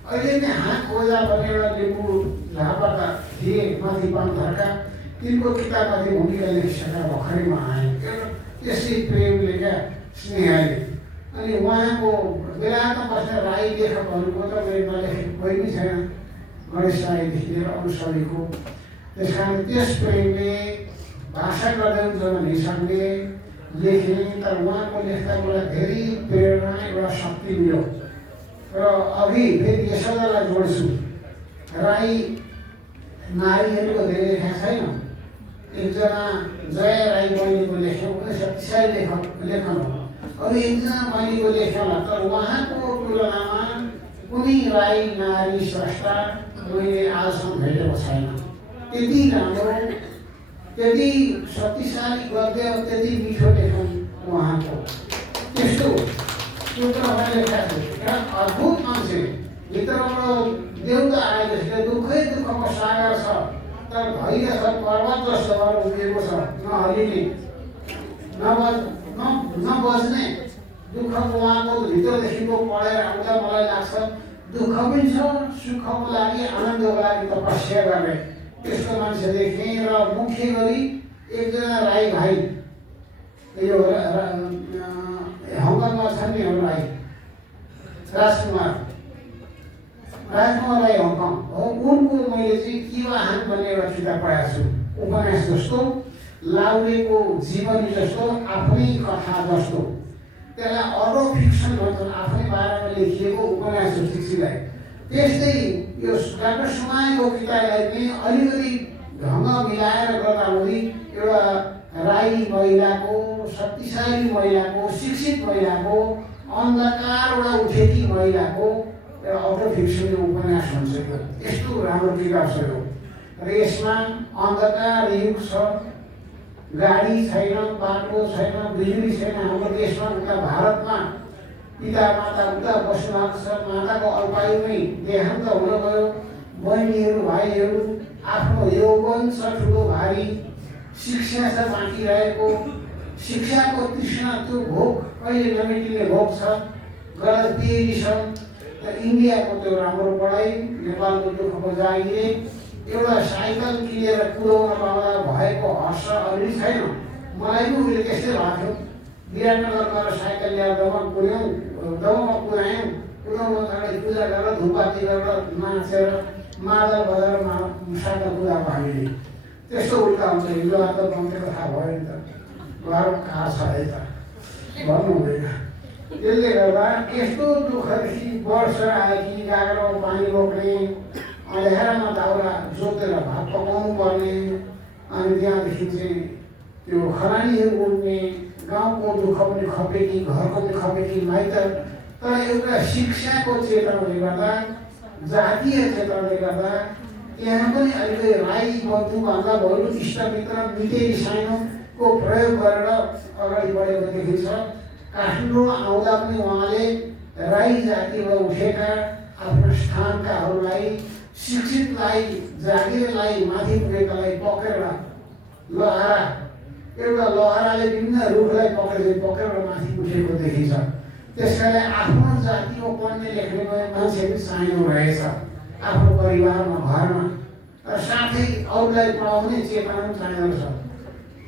अहिले नै हात खोजा भन्ने एउटा लिम्बू झापाका थिए माथि पानधरका, तिनको किताबमाथि भूमिका लेखिसकेर भर्खरैमा आए। त्यसै प्रेमले क्या स्नेहले। अनि उहाँको बेलायतमा बस्ने राई लेखकहरूको त मेरो नलेखेको कोही पनि छैन, गणेश राईदेखि लिएर अरू सबैको। त्यस कारण त्यस प्रेमले भाषा गर्दै हुन्छ भने हिसाबले लेखेँ। तर उहाँको लेख्दा मलाई धेरै प्रेरणा, एउटा शक्ति मिल्यो। र अघि फेरि यशोदालाई जोड्छु, राई नारीहरूको धेरै लेखा छैन। एकजना जया राई बहिनीको लेख्यो, उनी शक्तिशाली लेखन हो। अरू एकजना बहिनीको लेख्योला, तर उहाँको तुलनामा कुनै राई नारी स्रष्टा मैले आजसम्म भेटेको छैन। त्यति राम्रो, त्यति शक्तिशाली गद्य, त्यति मिठो लेखन उहाँको। त्यस्तो त्यो त मैले लेखाएको छु। एउटा अद्भुत मान्छे, भित्रबाट देउता आए जस्तो दुःखै दुःखको सागर छ, तर धैर्य छ, पर्वत जस्तो भएर उभिएको छ, नहलिने नबज्ने दुःखको उहाँको भित्रदेखिको पढेर आउँदा मलाई लाग्छ दुःख पनि छ, सुखको लागि, आनन्दको लागि तपस्या गर्ने त्यस्तो मान्छे देखेँ। र मुख्य गरी एकजना राई भाइ, यो हङकङमा छन् नि हाम्रो राई राजकुमार राई हङकङ हो। उनको मैले चाहिँ किवाहान भन्ने एउटा किताब पढाएको छु। उपन्यास जस्तो, लाउरेको जीवनी जस्तो, आफ्नै कथा जस्तो। त्यसलाई अटो फिक्सन भन्छन्, आफ्नै बारेमा लेखिएको उपन्यास हो शिक्षीलाई। त्यस्तै यो डाक्टर सुमाईको किताबलाई पनि अलिकति ढङ्ग मिलाएर गर्दा हुँदै एउटा राई महिलाको, शक्तिशाली महिलाको, शिक्षित महिलाको, अन्धकारबाट उठेकी महिलाको एउटा अटो फिक्सन उपन्यास हुन्छ। यस्तो राम्रो किताब छ यो। र यसमा अन्धकार युग छ, गाडी छैन, बाटो छैन, बिजुली छैन। हाम्रो देशमा उता भारतमा पिता माता उता बस्नुभएको छ, माताको अल्पायुमै देहान्त हुन गयो। बहिनीहरू भाइहरू आफ्नो यौवन छ ठुलो भारी, शिक्षा छ बाँकी रहेको, शिक्षाको तृष्णा, त्यो भोक कहिले नमेटिने भोक छ, गलत पिएडी छ। त इन्डियाको त्यो राम्रो पढाइ, नेपालको दुःखको जागिरे, एउटा साइकल किनेर कुदाउन पाउँदा भएको हर्ष अलि छैन। मलाई पनि उसले त्यस्तै भएको थियो। विराटनगर गएर साइकल ल्याएर दमा कुदायौँ, दमामा कुदायौँ, कुदाउनु अगाडि पूजा गरेर धुपबाती गरेर नाचेर मादल बजाएर साइकल कुदाएको हामीले। त्यस्तो उल्टा हुन्छ। हिजो आज बन्देको थाहा भयो नि त, घर कहाँ छ है त भन्नु हुँदैन। त्यसले गर्दा यस्तो दुःखदेखि वर्ष आयो कि गाग्रोमा पानी बोक्ने, अँध्यारोमा दाउरा जोतेर भात पकाउनु पर्ने, अनि त्यहाँदेखि चाहिँ त्यो खरानीहरू उड्ने, गाउँको दुःख पनि खपेकी, घरको पनि खपेकी, माइत। तर एउटा शिक्षाको चेतनाले गर्दा, जातीय चेतनाले गर्दा यहाँ पनि अहिले राई बन्धुभन्दा बरु इष्टमित्र मितेरी साइनोको प्रयोग गरेर अगाडि बढेको देखिन्छ। काठमाडौँ आउँदा पनि उहाँले राई जातिबाट उठेका आफ्नो स्थानकाहरूलाई, शिक्षितलाई, जागिरलाई, माथि पुगेकालाई पक्रेर ल आरा एउटा लहराले विभिन्न रुखलाई पक्रेर माथि उठेको देखिन्छ। त्यसकारण आफ्नो जातिको पढ्ने लेख्ने मान्छे पनि चाहिनु रहेछ आफ्नो परिवारमा, घरमा, र साथै अरूलाई पढाउने चेतना पनि चाहिएको छ।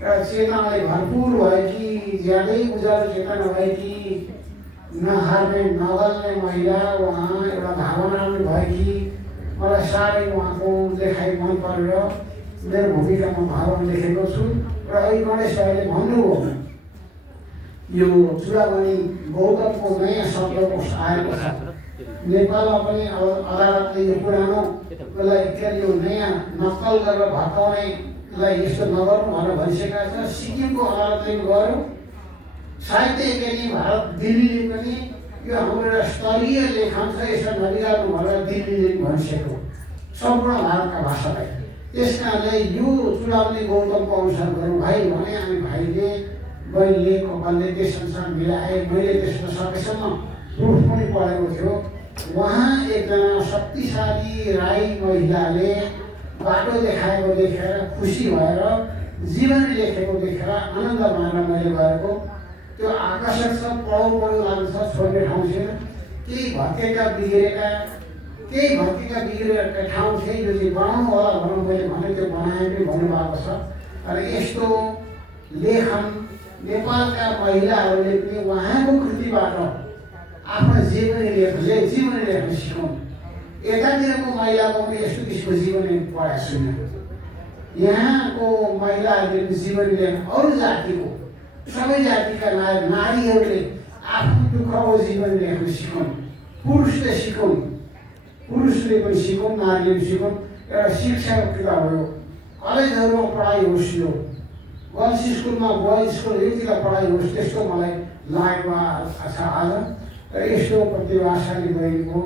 र चेतनाले भरपुर भएकी, ज्यादै उज्यालो चेतना भएकी, नहार्ने नगल्ने महिला उहाँ एउटा भावना पनि भएकी, मलाई साह्रै उहाँको लेखाइ मन परेर मेरो भूमिकामा भावना लेखेको छु। र अहिले गणेश भाइले भन्नुभयो यो चुडामणि गौतमको नयाँ शब्द आएको छ। नेपालमा पनि अब अदालतले यो पुरानो यसलाई यो नयाँ नक्कल गरेर भत्काउनेलाई यस्तो नगर्नु भनेर भनिसकेका छ। सिक्किमको अदालतले पनि गर्यो, साहित्य एकाडेमी भारत दिल्लीले पनि यो हाम्रो एउटा स्तरीय लेखन छ, यसलाई नबिगार्नु भनेर दिल्लीले पनि भनिसक्यो सम्पूर्ण भारतका भाषालाई। त्यस कारणले यो चुडामणि गौतमको अनुसार गरौँ भाइ भने हामी भाइले बहिनीले कपालले त्यस अनुसार मिलाए। मैले त्यसमा सकेसम्म प्रुफ पनि पढेको थियो। उहाँ एकजना शक्तिशाली राई महिलाले बाटो देखाएको देखेर खुसी भएर जीवनी लेखेको देखेर आनन्द मानेर मैले गएको त्यो आकर्षक छ। पढौँ लाग्छ, छोड्ने ठाउँ छैन। केही भत्केका बिग्रेका ठाउँ थिए, यो चाहिँ बनाउनु होला भनौँ, मैले भने त्यो बनाए पनि भन्नुभएको छ। र यस्तो लेखन नेपालका महिलाहरूले पनि उहाँको कृतिबाट आफ्नो जीवनी लेख्न सिकाउनु। यतातिरको महिलाको पनि यस्तो किसिमको जीवनी पढाएको छैन। यहाँको महिलाहरूले पनि जीवनी लेख्न, अरू जातिको सबै जातिका नारीहरूले आफ्नो दुःखको जीवन लेख्न सिकाउनु। पुरुषले सिकाउनु, पुरुषले पनि सिकाउनु, नारीले पनि सिकाउनु। एउटा शिक्षाको किताब हो। कलेजहरूमा पढाइ होस्, यो गर्ल्स स्कुलमा, बोइज स्कुल यो किताब पढाइ होस्, त्यस्तो मलाई लागेको छ आज। र यस्तो प्रतिभाशाली बहिनीको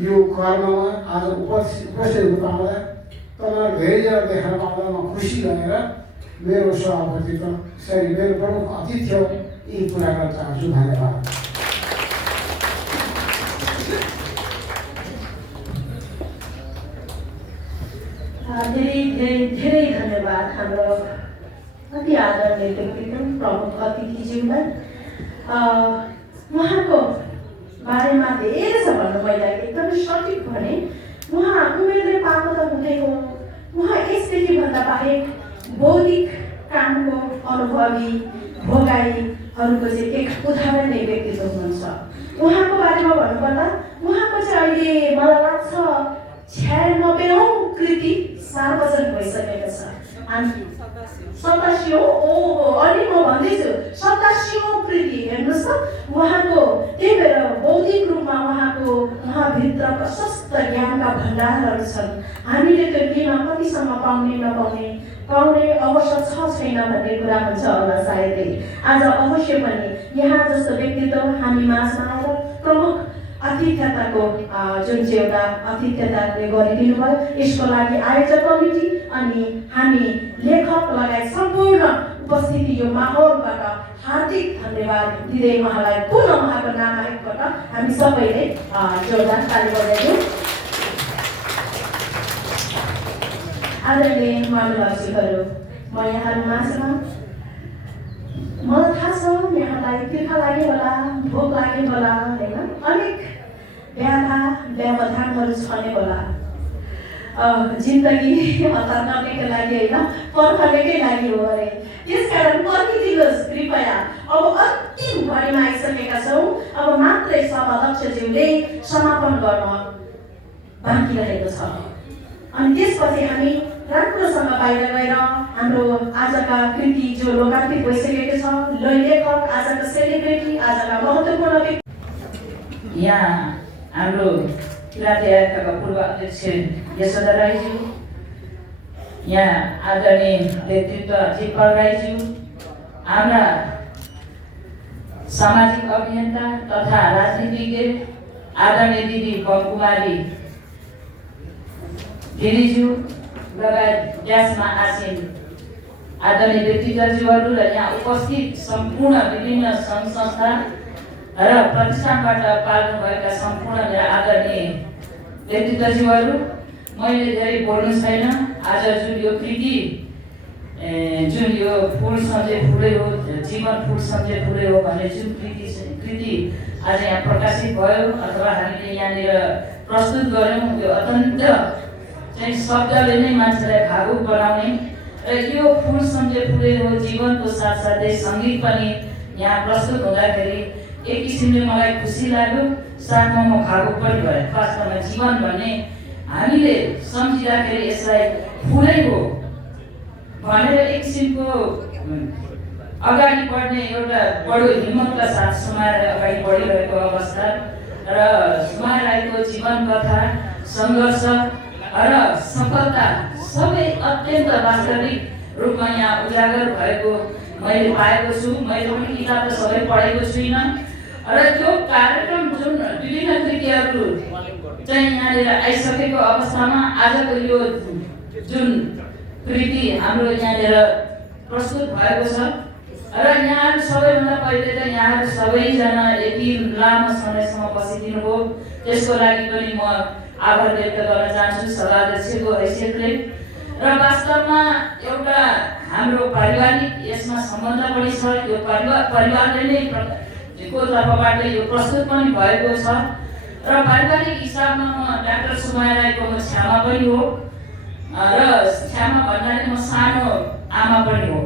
यो कर्ममा आज उपस्थित हुनु पाउँदा, तपाईँहरू धेरैजना देखेर पाउँदा म खुसी भनेर मेरो सभापतित्व मेरो प्रमुख अतिथि हो यी कुरा गर्न चाहन्छु। धन्यवाद। धेरै धन्यवाद हाम्रो अति आदरणीय व्यक्तित्व प्रमुख अतिथिज्यूलाई। उहाँको बारेमा धेरै छ भन्नु मैले एकदमै सठिक भने। उहाँ उमेरले पाएको त हुँदै हो, उहाँ यसदेखि भन्दा बाहेक बौद्धिक कामको अनुभवी भोगाईहरूको चाहिँ एक उदाहरणीय व्यक्तित्व हुनुहुन्छ। उहाँको बारेमा भन्नुपर्दा उहाँको चाहिँ अहिले मलाई लाग्छ 96औं कृति सार्वजनिक भइसकेको छ। 87 अलि म भन्दैछु 87औं कृति हेर्नुहोस् त। उहाँको त्यही भएर बौद्धिक रूपमा उहाँभित्र प्रशस्त ज्ञानका भण्डारहरू छन्। हामीले त्यो लिन कतिसम्म पाउने अवसर छ छैन भन्ने कुरा हुन्छ होला सायदै। आज अवश्य पनि यहाँ जस्तो व्यक्तित्व हामी माझमा आएर प्रमुख आतिथ्यताको जुन चाहिँ एउटा आतिथ्यताले गरिदिनु भयो, यसको लागि आयोजक कमिटी अनि हामी लेखक लगायत सम्पूर्ण उपस्थिति यो माहौलबाट हार्दिक धन्यवाद दिँदै उहाँलाई पुनः उहाँको नाममा एकपटक हामी सबैले जोरदार ताली बजाइदिउँ। आदरणीय महानुभावजीहरू, म यहाँहरू माझमा मलाई थाहा छ यहाँलाई तिर्खा लाग्यो होला, भोक लाग्यो होला, होइन, अनेक व्यवधानहरू छने होला। जिन्दगी हतार गर्नेको लागि होइन, पर्खनेकै लागि हो अरे। त्यसकारण पर्खिदिनुहोस् कृपया। अब अन्तिम घडीमा आइसकेका छौँ। अब मात्रै सभाध्यक्षज्यूले समापन गर्न बाँकी रहेको छ। अनि त्यसपछि हामी राम्रोसँग बाहिर गएर हाम्रो आजका कृति जो लोकार्पित भइसकेको छ, लेखक, आजका सेलिब्रेटी, आजका महत्त्वपूर्ण व्यक्ति, यहाँ हाम्रो किराँत यात्राका पूर्व अध्यक्ष यशोदा राईज्यू, यहाँ आदरणीय व्यक्तित्व जितपाल राईज्यू, हाम्रा सामाजिक अभियन्ता तथा राजनीतिज्ञ आदरणीय दिदी बमकुमारी दिदीज्यू लगायत ग्यासमा आसीन आदरणीय व्यक्तित्वज्यूहरू र यहाँ उपस्थित सम्पूर्ण विभिन्न सङ्घ संस्था र प्रतिष्ठानबाट पाल्नुभएका सम्पूर्ण मेरा आदरणीय व्यक्तित्वज्यूहरू, मैले धेरै बोल्नु छैन। आज जुन यो कृति जुन यो फुल सधैँ फुलै हो, जीवन फुल सधैँ फुलै हो भन्ने जुन कृति आज यहाँ प्रकाशित भयो अथवा हामीले यहाँनिर प्रस्तुत गऱ्यौँ, यो अत्यन्त चाहिँ शब्दले नै मान्छेलाई भावुक बनाउने र यो फुल सधैँ फुलै हो जीवनको साथसाथै सङ्गीत पनि यहाँ प्रस्तुत हुँदाखेरि एक किसिमले मलाई खुसी लाग्यो, साथमा म भावुक पनि भएँ। वास्तवमा जीवन भन्ने हामीले सम्झिँदाखेरि यसलाई फुलै हो भनेर एक किसिमको अगाडि बढ्ने एउटा बडो हिम्मतका साथ सुमाएर अगाडि बढिरहेको अवस्था र सुमाइरहेको जीवन कथा, सङ्घर्ष र सफलता सबै अत्यन्त वास्तविक रूपमा यहाँ उजागर भएको मैले पाएको छु। मैले पनि किताब त सबै पढेको छुइनँ र त्यो कार्यक्रम जुन विभिन्न कृतिहरू चाहिँ यहाँनिर आइसकेको अवस्थामा आजको यो जुन कृति हाम्रो यहाँनिर प्रस्तुत भएको छ र यहाँहरू सबैभन्दा पहिले त यहाँहरू सबैजना यति लामो समयसम्म बसिदिनु भयो, त्यसको लागि पनि म आभार व्यक्त गर्न चाहन्छु सभाध्यक्षको हैसियतले। र वास्तवमा एउटा हाम्रो पारिवारिक यसमा सम्बन्ध पनि छ, यो परिवारले नै को तर्फबाट यो प्रस्तुत पनि भएको छ र पारिवारिक हिसाबमा म डाक्टर सुमाया राईको म छ्यामा पनि हो र छ्यामा भन्नाले म सानो आमा पनि हो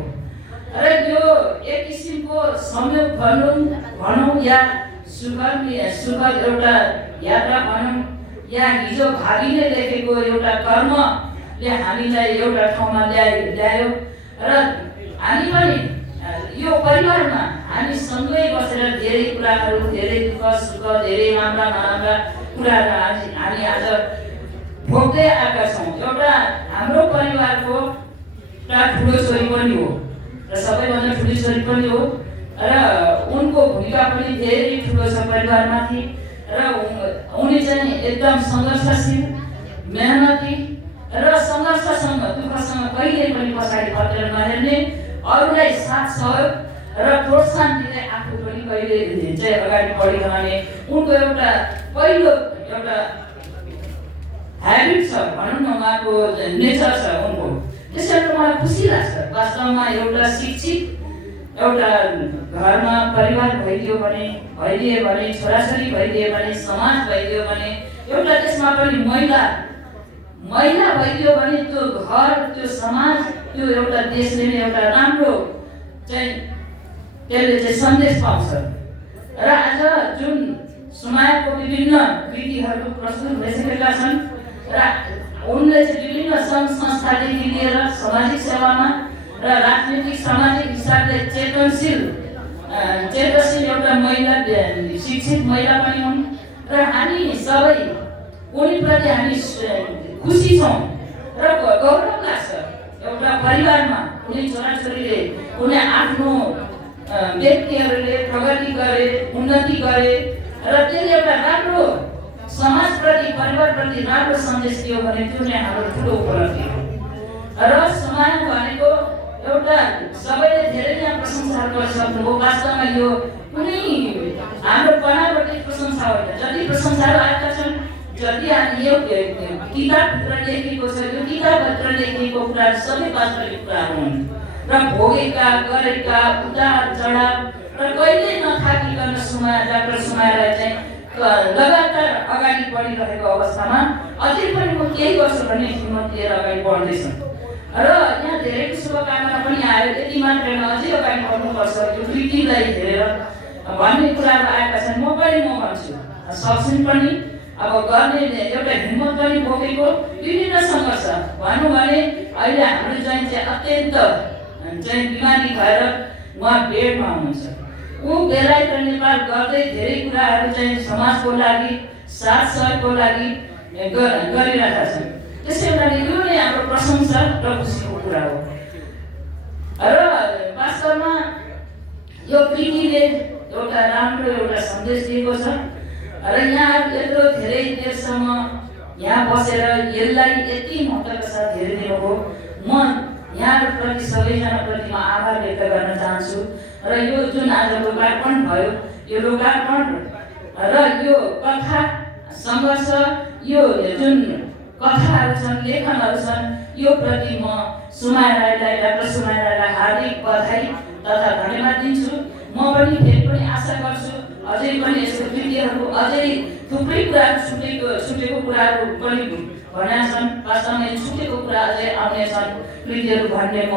र यो एक किसिमको संयोग भनौँ या सुखद एउटा यात्रा भनौँ या हिजो भावीले लेखेको एउटा कर्मले हामीलाई एउटा ठाउँमा ल्यायो र हामी पनि यो परिवारमा हामी सँगै बसेर धेरै कुराहरू, धेरै दुःख सुख, धेरै राम्रा नराम्रा कुराहरू हामी आज भोग्दै आएका छौँ। एउटा हाम्रो परिवारको एउटा ठुलो छोरी पनि हो र सबैभन्दा ठुली छोरी पनि हो र उनको भूमिका पनि धेरै ठुलो छ परिवारमाथि र उनी चाहिँ एकदम सङ्घर्षशील, मेहनती र सङ्घर्षसँग दुःखसँग कहिले पनि पछाडि फर्केर नहेर्ने, अरूलाई साथ सहयोग र प्रोत्साहन दिँदै आफू पनि कहिले चाहिँ अगाडि बढिरहने उनको एउटा पहिलो एउटा ह्याबिट छ भनौँ न, उहाँको नेचर छ उनको। त्यसैले मलाई खुसी लाग्छ वास्तवमा एउटा शिक्षित एउटा घरमा परिवार भइदिए भने छोराछोरी भइदिए भने समाज भइदियो भने एउटा त्यसमा पनि महिला भइदियो भने त्यो घर, त्यो समाज, त्यो एउटा देशले नै एउटा राम्रो चाहिँ त्यसले चाहिँ सन्देश पाउँछ। र आज जुन सुमायाको विभिन्न कृतिहरू प्रस्तुत भइसकेका छन् र उनले चाहिँ विभिन्न सङ्घ संस्थादेखि लिएर सामाजिक सेवामा र राजनीतिक सामाजिक हिसाबले चेतनशील एउटा महिला, शिक्षित महिला पनि हुन् र हामी सबै उनीप्रति हामी खुसी छौँ र गौरव लाग्छ। एउटा परिवारमा कुनै छोराछोरीले कुनै आफ्नो व्यक्तिहरूले प्रगति गरे, उन्नति गरे र त्यसले एउटा राम्रो समाजप्रति, परिवारप्रति राम्रो सन्देश दियो भने त्यो नै हाम्रो ठुलो उपलब्धि हो। र समाज भनेको एउटा सबैले धेरै यहाँ प्रशंसा गरिसक्नुभयो। वास्तवमा यो कुनै हाम्रो बनावटी प्रशंसा होइन, जति प्रशंसाहरू आएका छन्, जति हामी यो किताबभित्र लेखिएको छ, यो किताबभित्र लेखिएको कुराहरू सबै वास्तविक कुराहरू हुन् र भोगेका, गरेका, उतार चढाव र कहिल्यै नथाकिकन डाक्टर सुमायालाई चाहिँ लगातार अगाडि बढिरहेको अवस्थामा अझै पनि म केही गर्छु भन्ने हिम्मत लिएर अगाडि बढ्दैछु र यहाँ धेरैको शुभकामना पनि आयो। यति मात्रै अझै अगाडि बढ्नुपर्छ यो कृतिलाई हेरेर भन्ने कुराहरू आएका छन्। म भन्छु सक्छौँ पनि, अब गर्ने एउटा हिम्मत पनि बोकेको विभिन्न सङ्घर्ष भनौँ भने अहिले हाम्रो चाहिँ अत्यन्त चाहिँ बिमारी भएर उहाँ बेडमा हुनुहुन्छ। ऊ बेलायत र नेपाल गर्दै धेरै कुराहरू चाहिँ समाजको लागि, साथ सहयोगको लागि गरिरहेका छन्। त्यसै हुनाले यो नै हाम्रो प्रशंसा र खुसीको कुरा हो र वास्तवमा यो कृतिले एउटा राम्रो एउटा सन्देश दिएको छ र यहाँ यत्रो धेरै देशसम्म यहाँ बसेर यसलाई यति महत्त्वका साथ हेरिदिनु हो। म यहाँहरूप्रति सबैजनाप्रति म आभार व्यक्त गर्न चाहन्छु र यो जुन आज लोकार्पण भयो, यो लोकार्पण र यो कथा सङ्घर्ष, यो जुन कथाहरू छन्, लेखनहरू छन्, यो प्रति म सुमाया राईलाई, डाक्टर सुमाया राईलाई हार्दिक बधाई तथा धन्यवाद दिन्छु। म पनि फेरि पनि आशा गर्छु अझै पनि यस्तो कृतिहरू अझै थुप्रै कुराहरू छुटेको कुराहरू पनि भनेका छन्। वास्तवमा यो छुटेको कुरा अझै आउने छन् कृतिहरू भन्ने म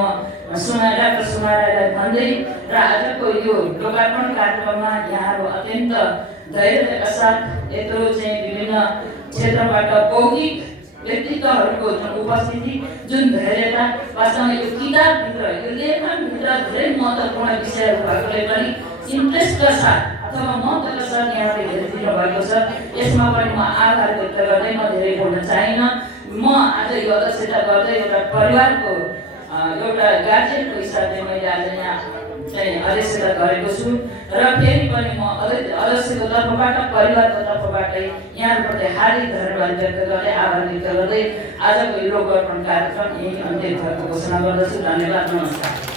डाक्टर सुमाया राईलाई भन्दै र आजको यो लोकार्पण कार्यक्रममा यहाँहरू अत्यन्त धैर्यका साथ यत्रो चाहिँ विभिन्न क्षेत्रबाट बौद्धिक व्यक्तित्वहरूको उपस्थिति जुन धैर्यता वास्तवमा यो किताबभित्र यो लेखनभित्र धेरै महत्त्वपूर्ण विषयहरू भएकोले पनि इन्ट्रेस्टका साथ अथवा महत्त्वका साथ यहाँले हेरिदिनु भएको छ। यसमा पनि म आभार व्यक्त गर्दै म धेरै बोल्न चाहिनँ। म आज यो अध्यक्षता गर्दै एउटा परिवारको एउटा गार्जियनको हिसाबले मैले आज यहाँ चाहिँ अध्यक्षता गरेको छु र फेरि पनि म अध्यक्षको तर्फबाट परिवारको तर्फबाटै यहाँहरूप्रति हार्दिक धन्यवाद व्यक्त गर्दै आभार व्यक्त गर्दै आजको यो लोकार्पण कार्यक्रम यही अन्त्य भएको घोषणा गर्दछु। धन्यवाद, नमस्कार।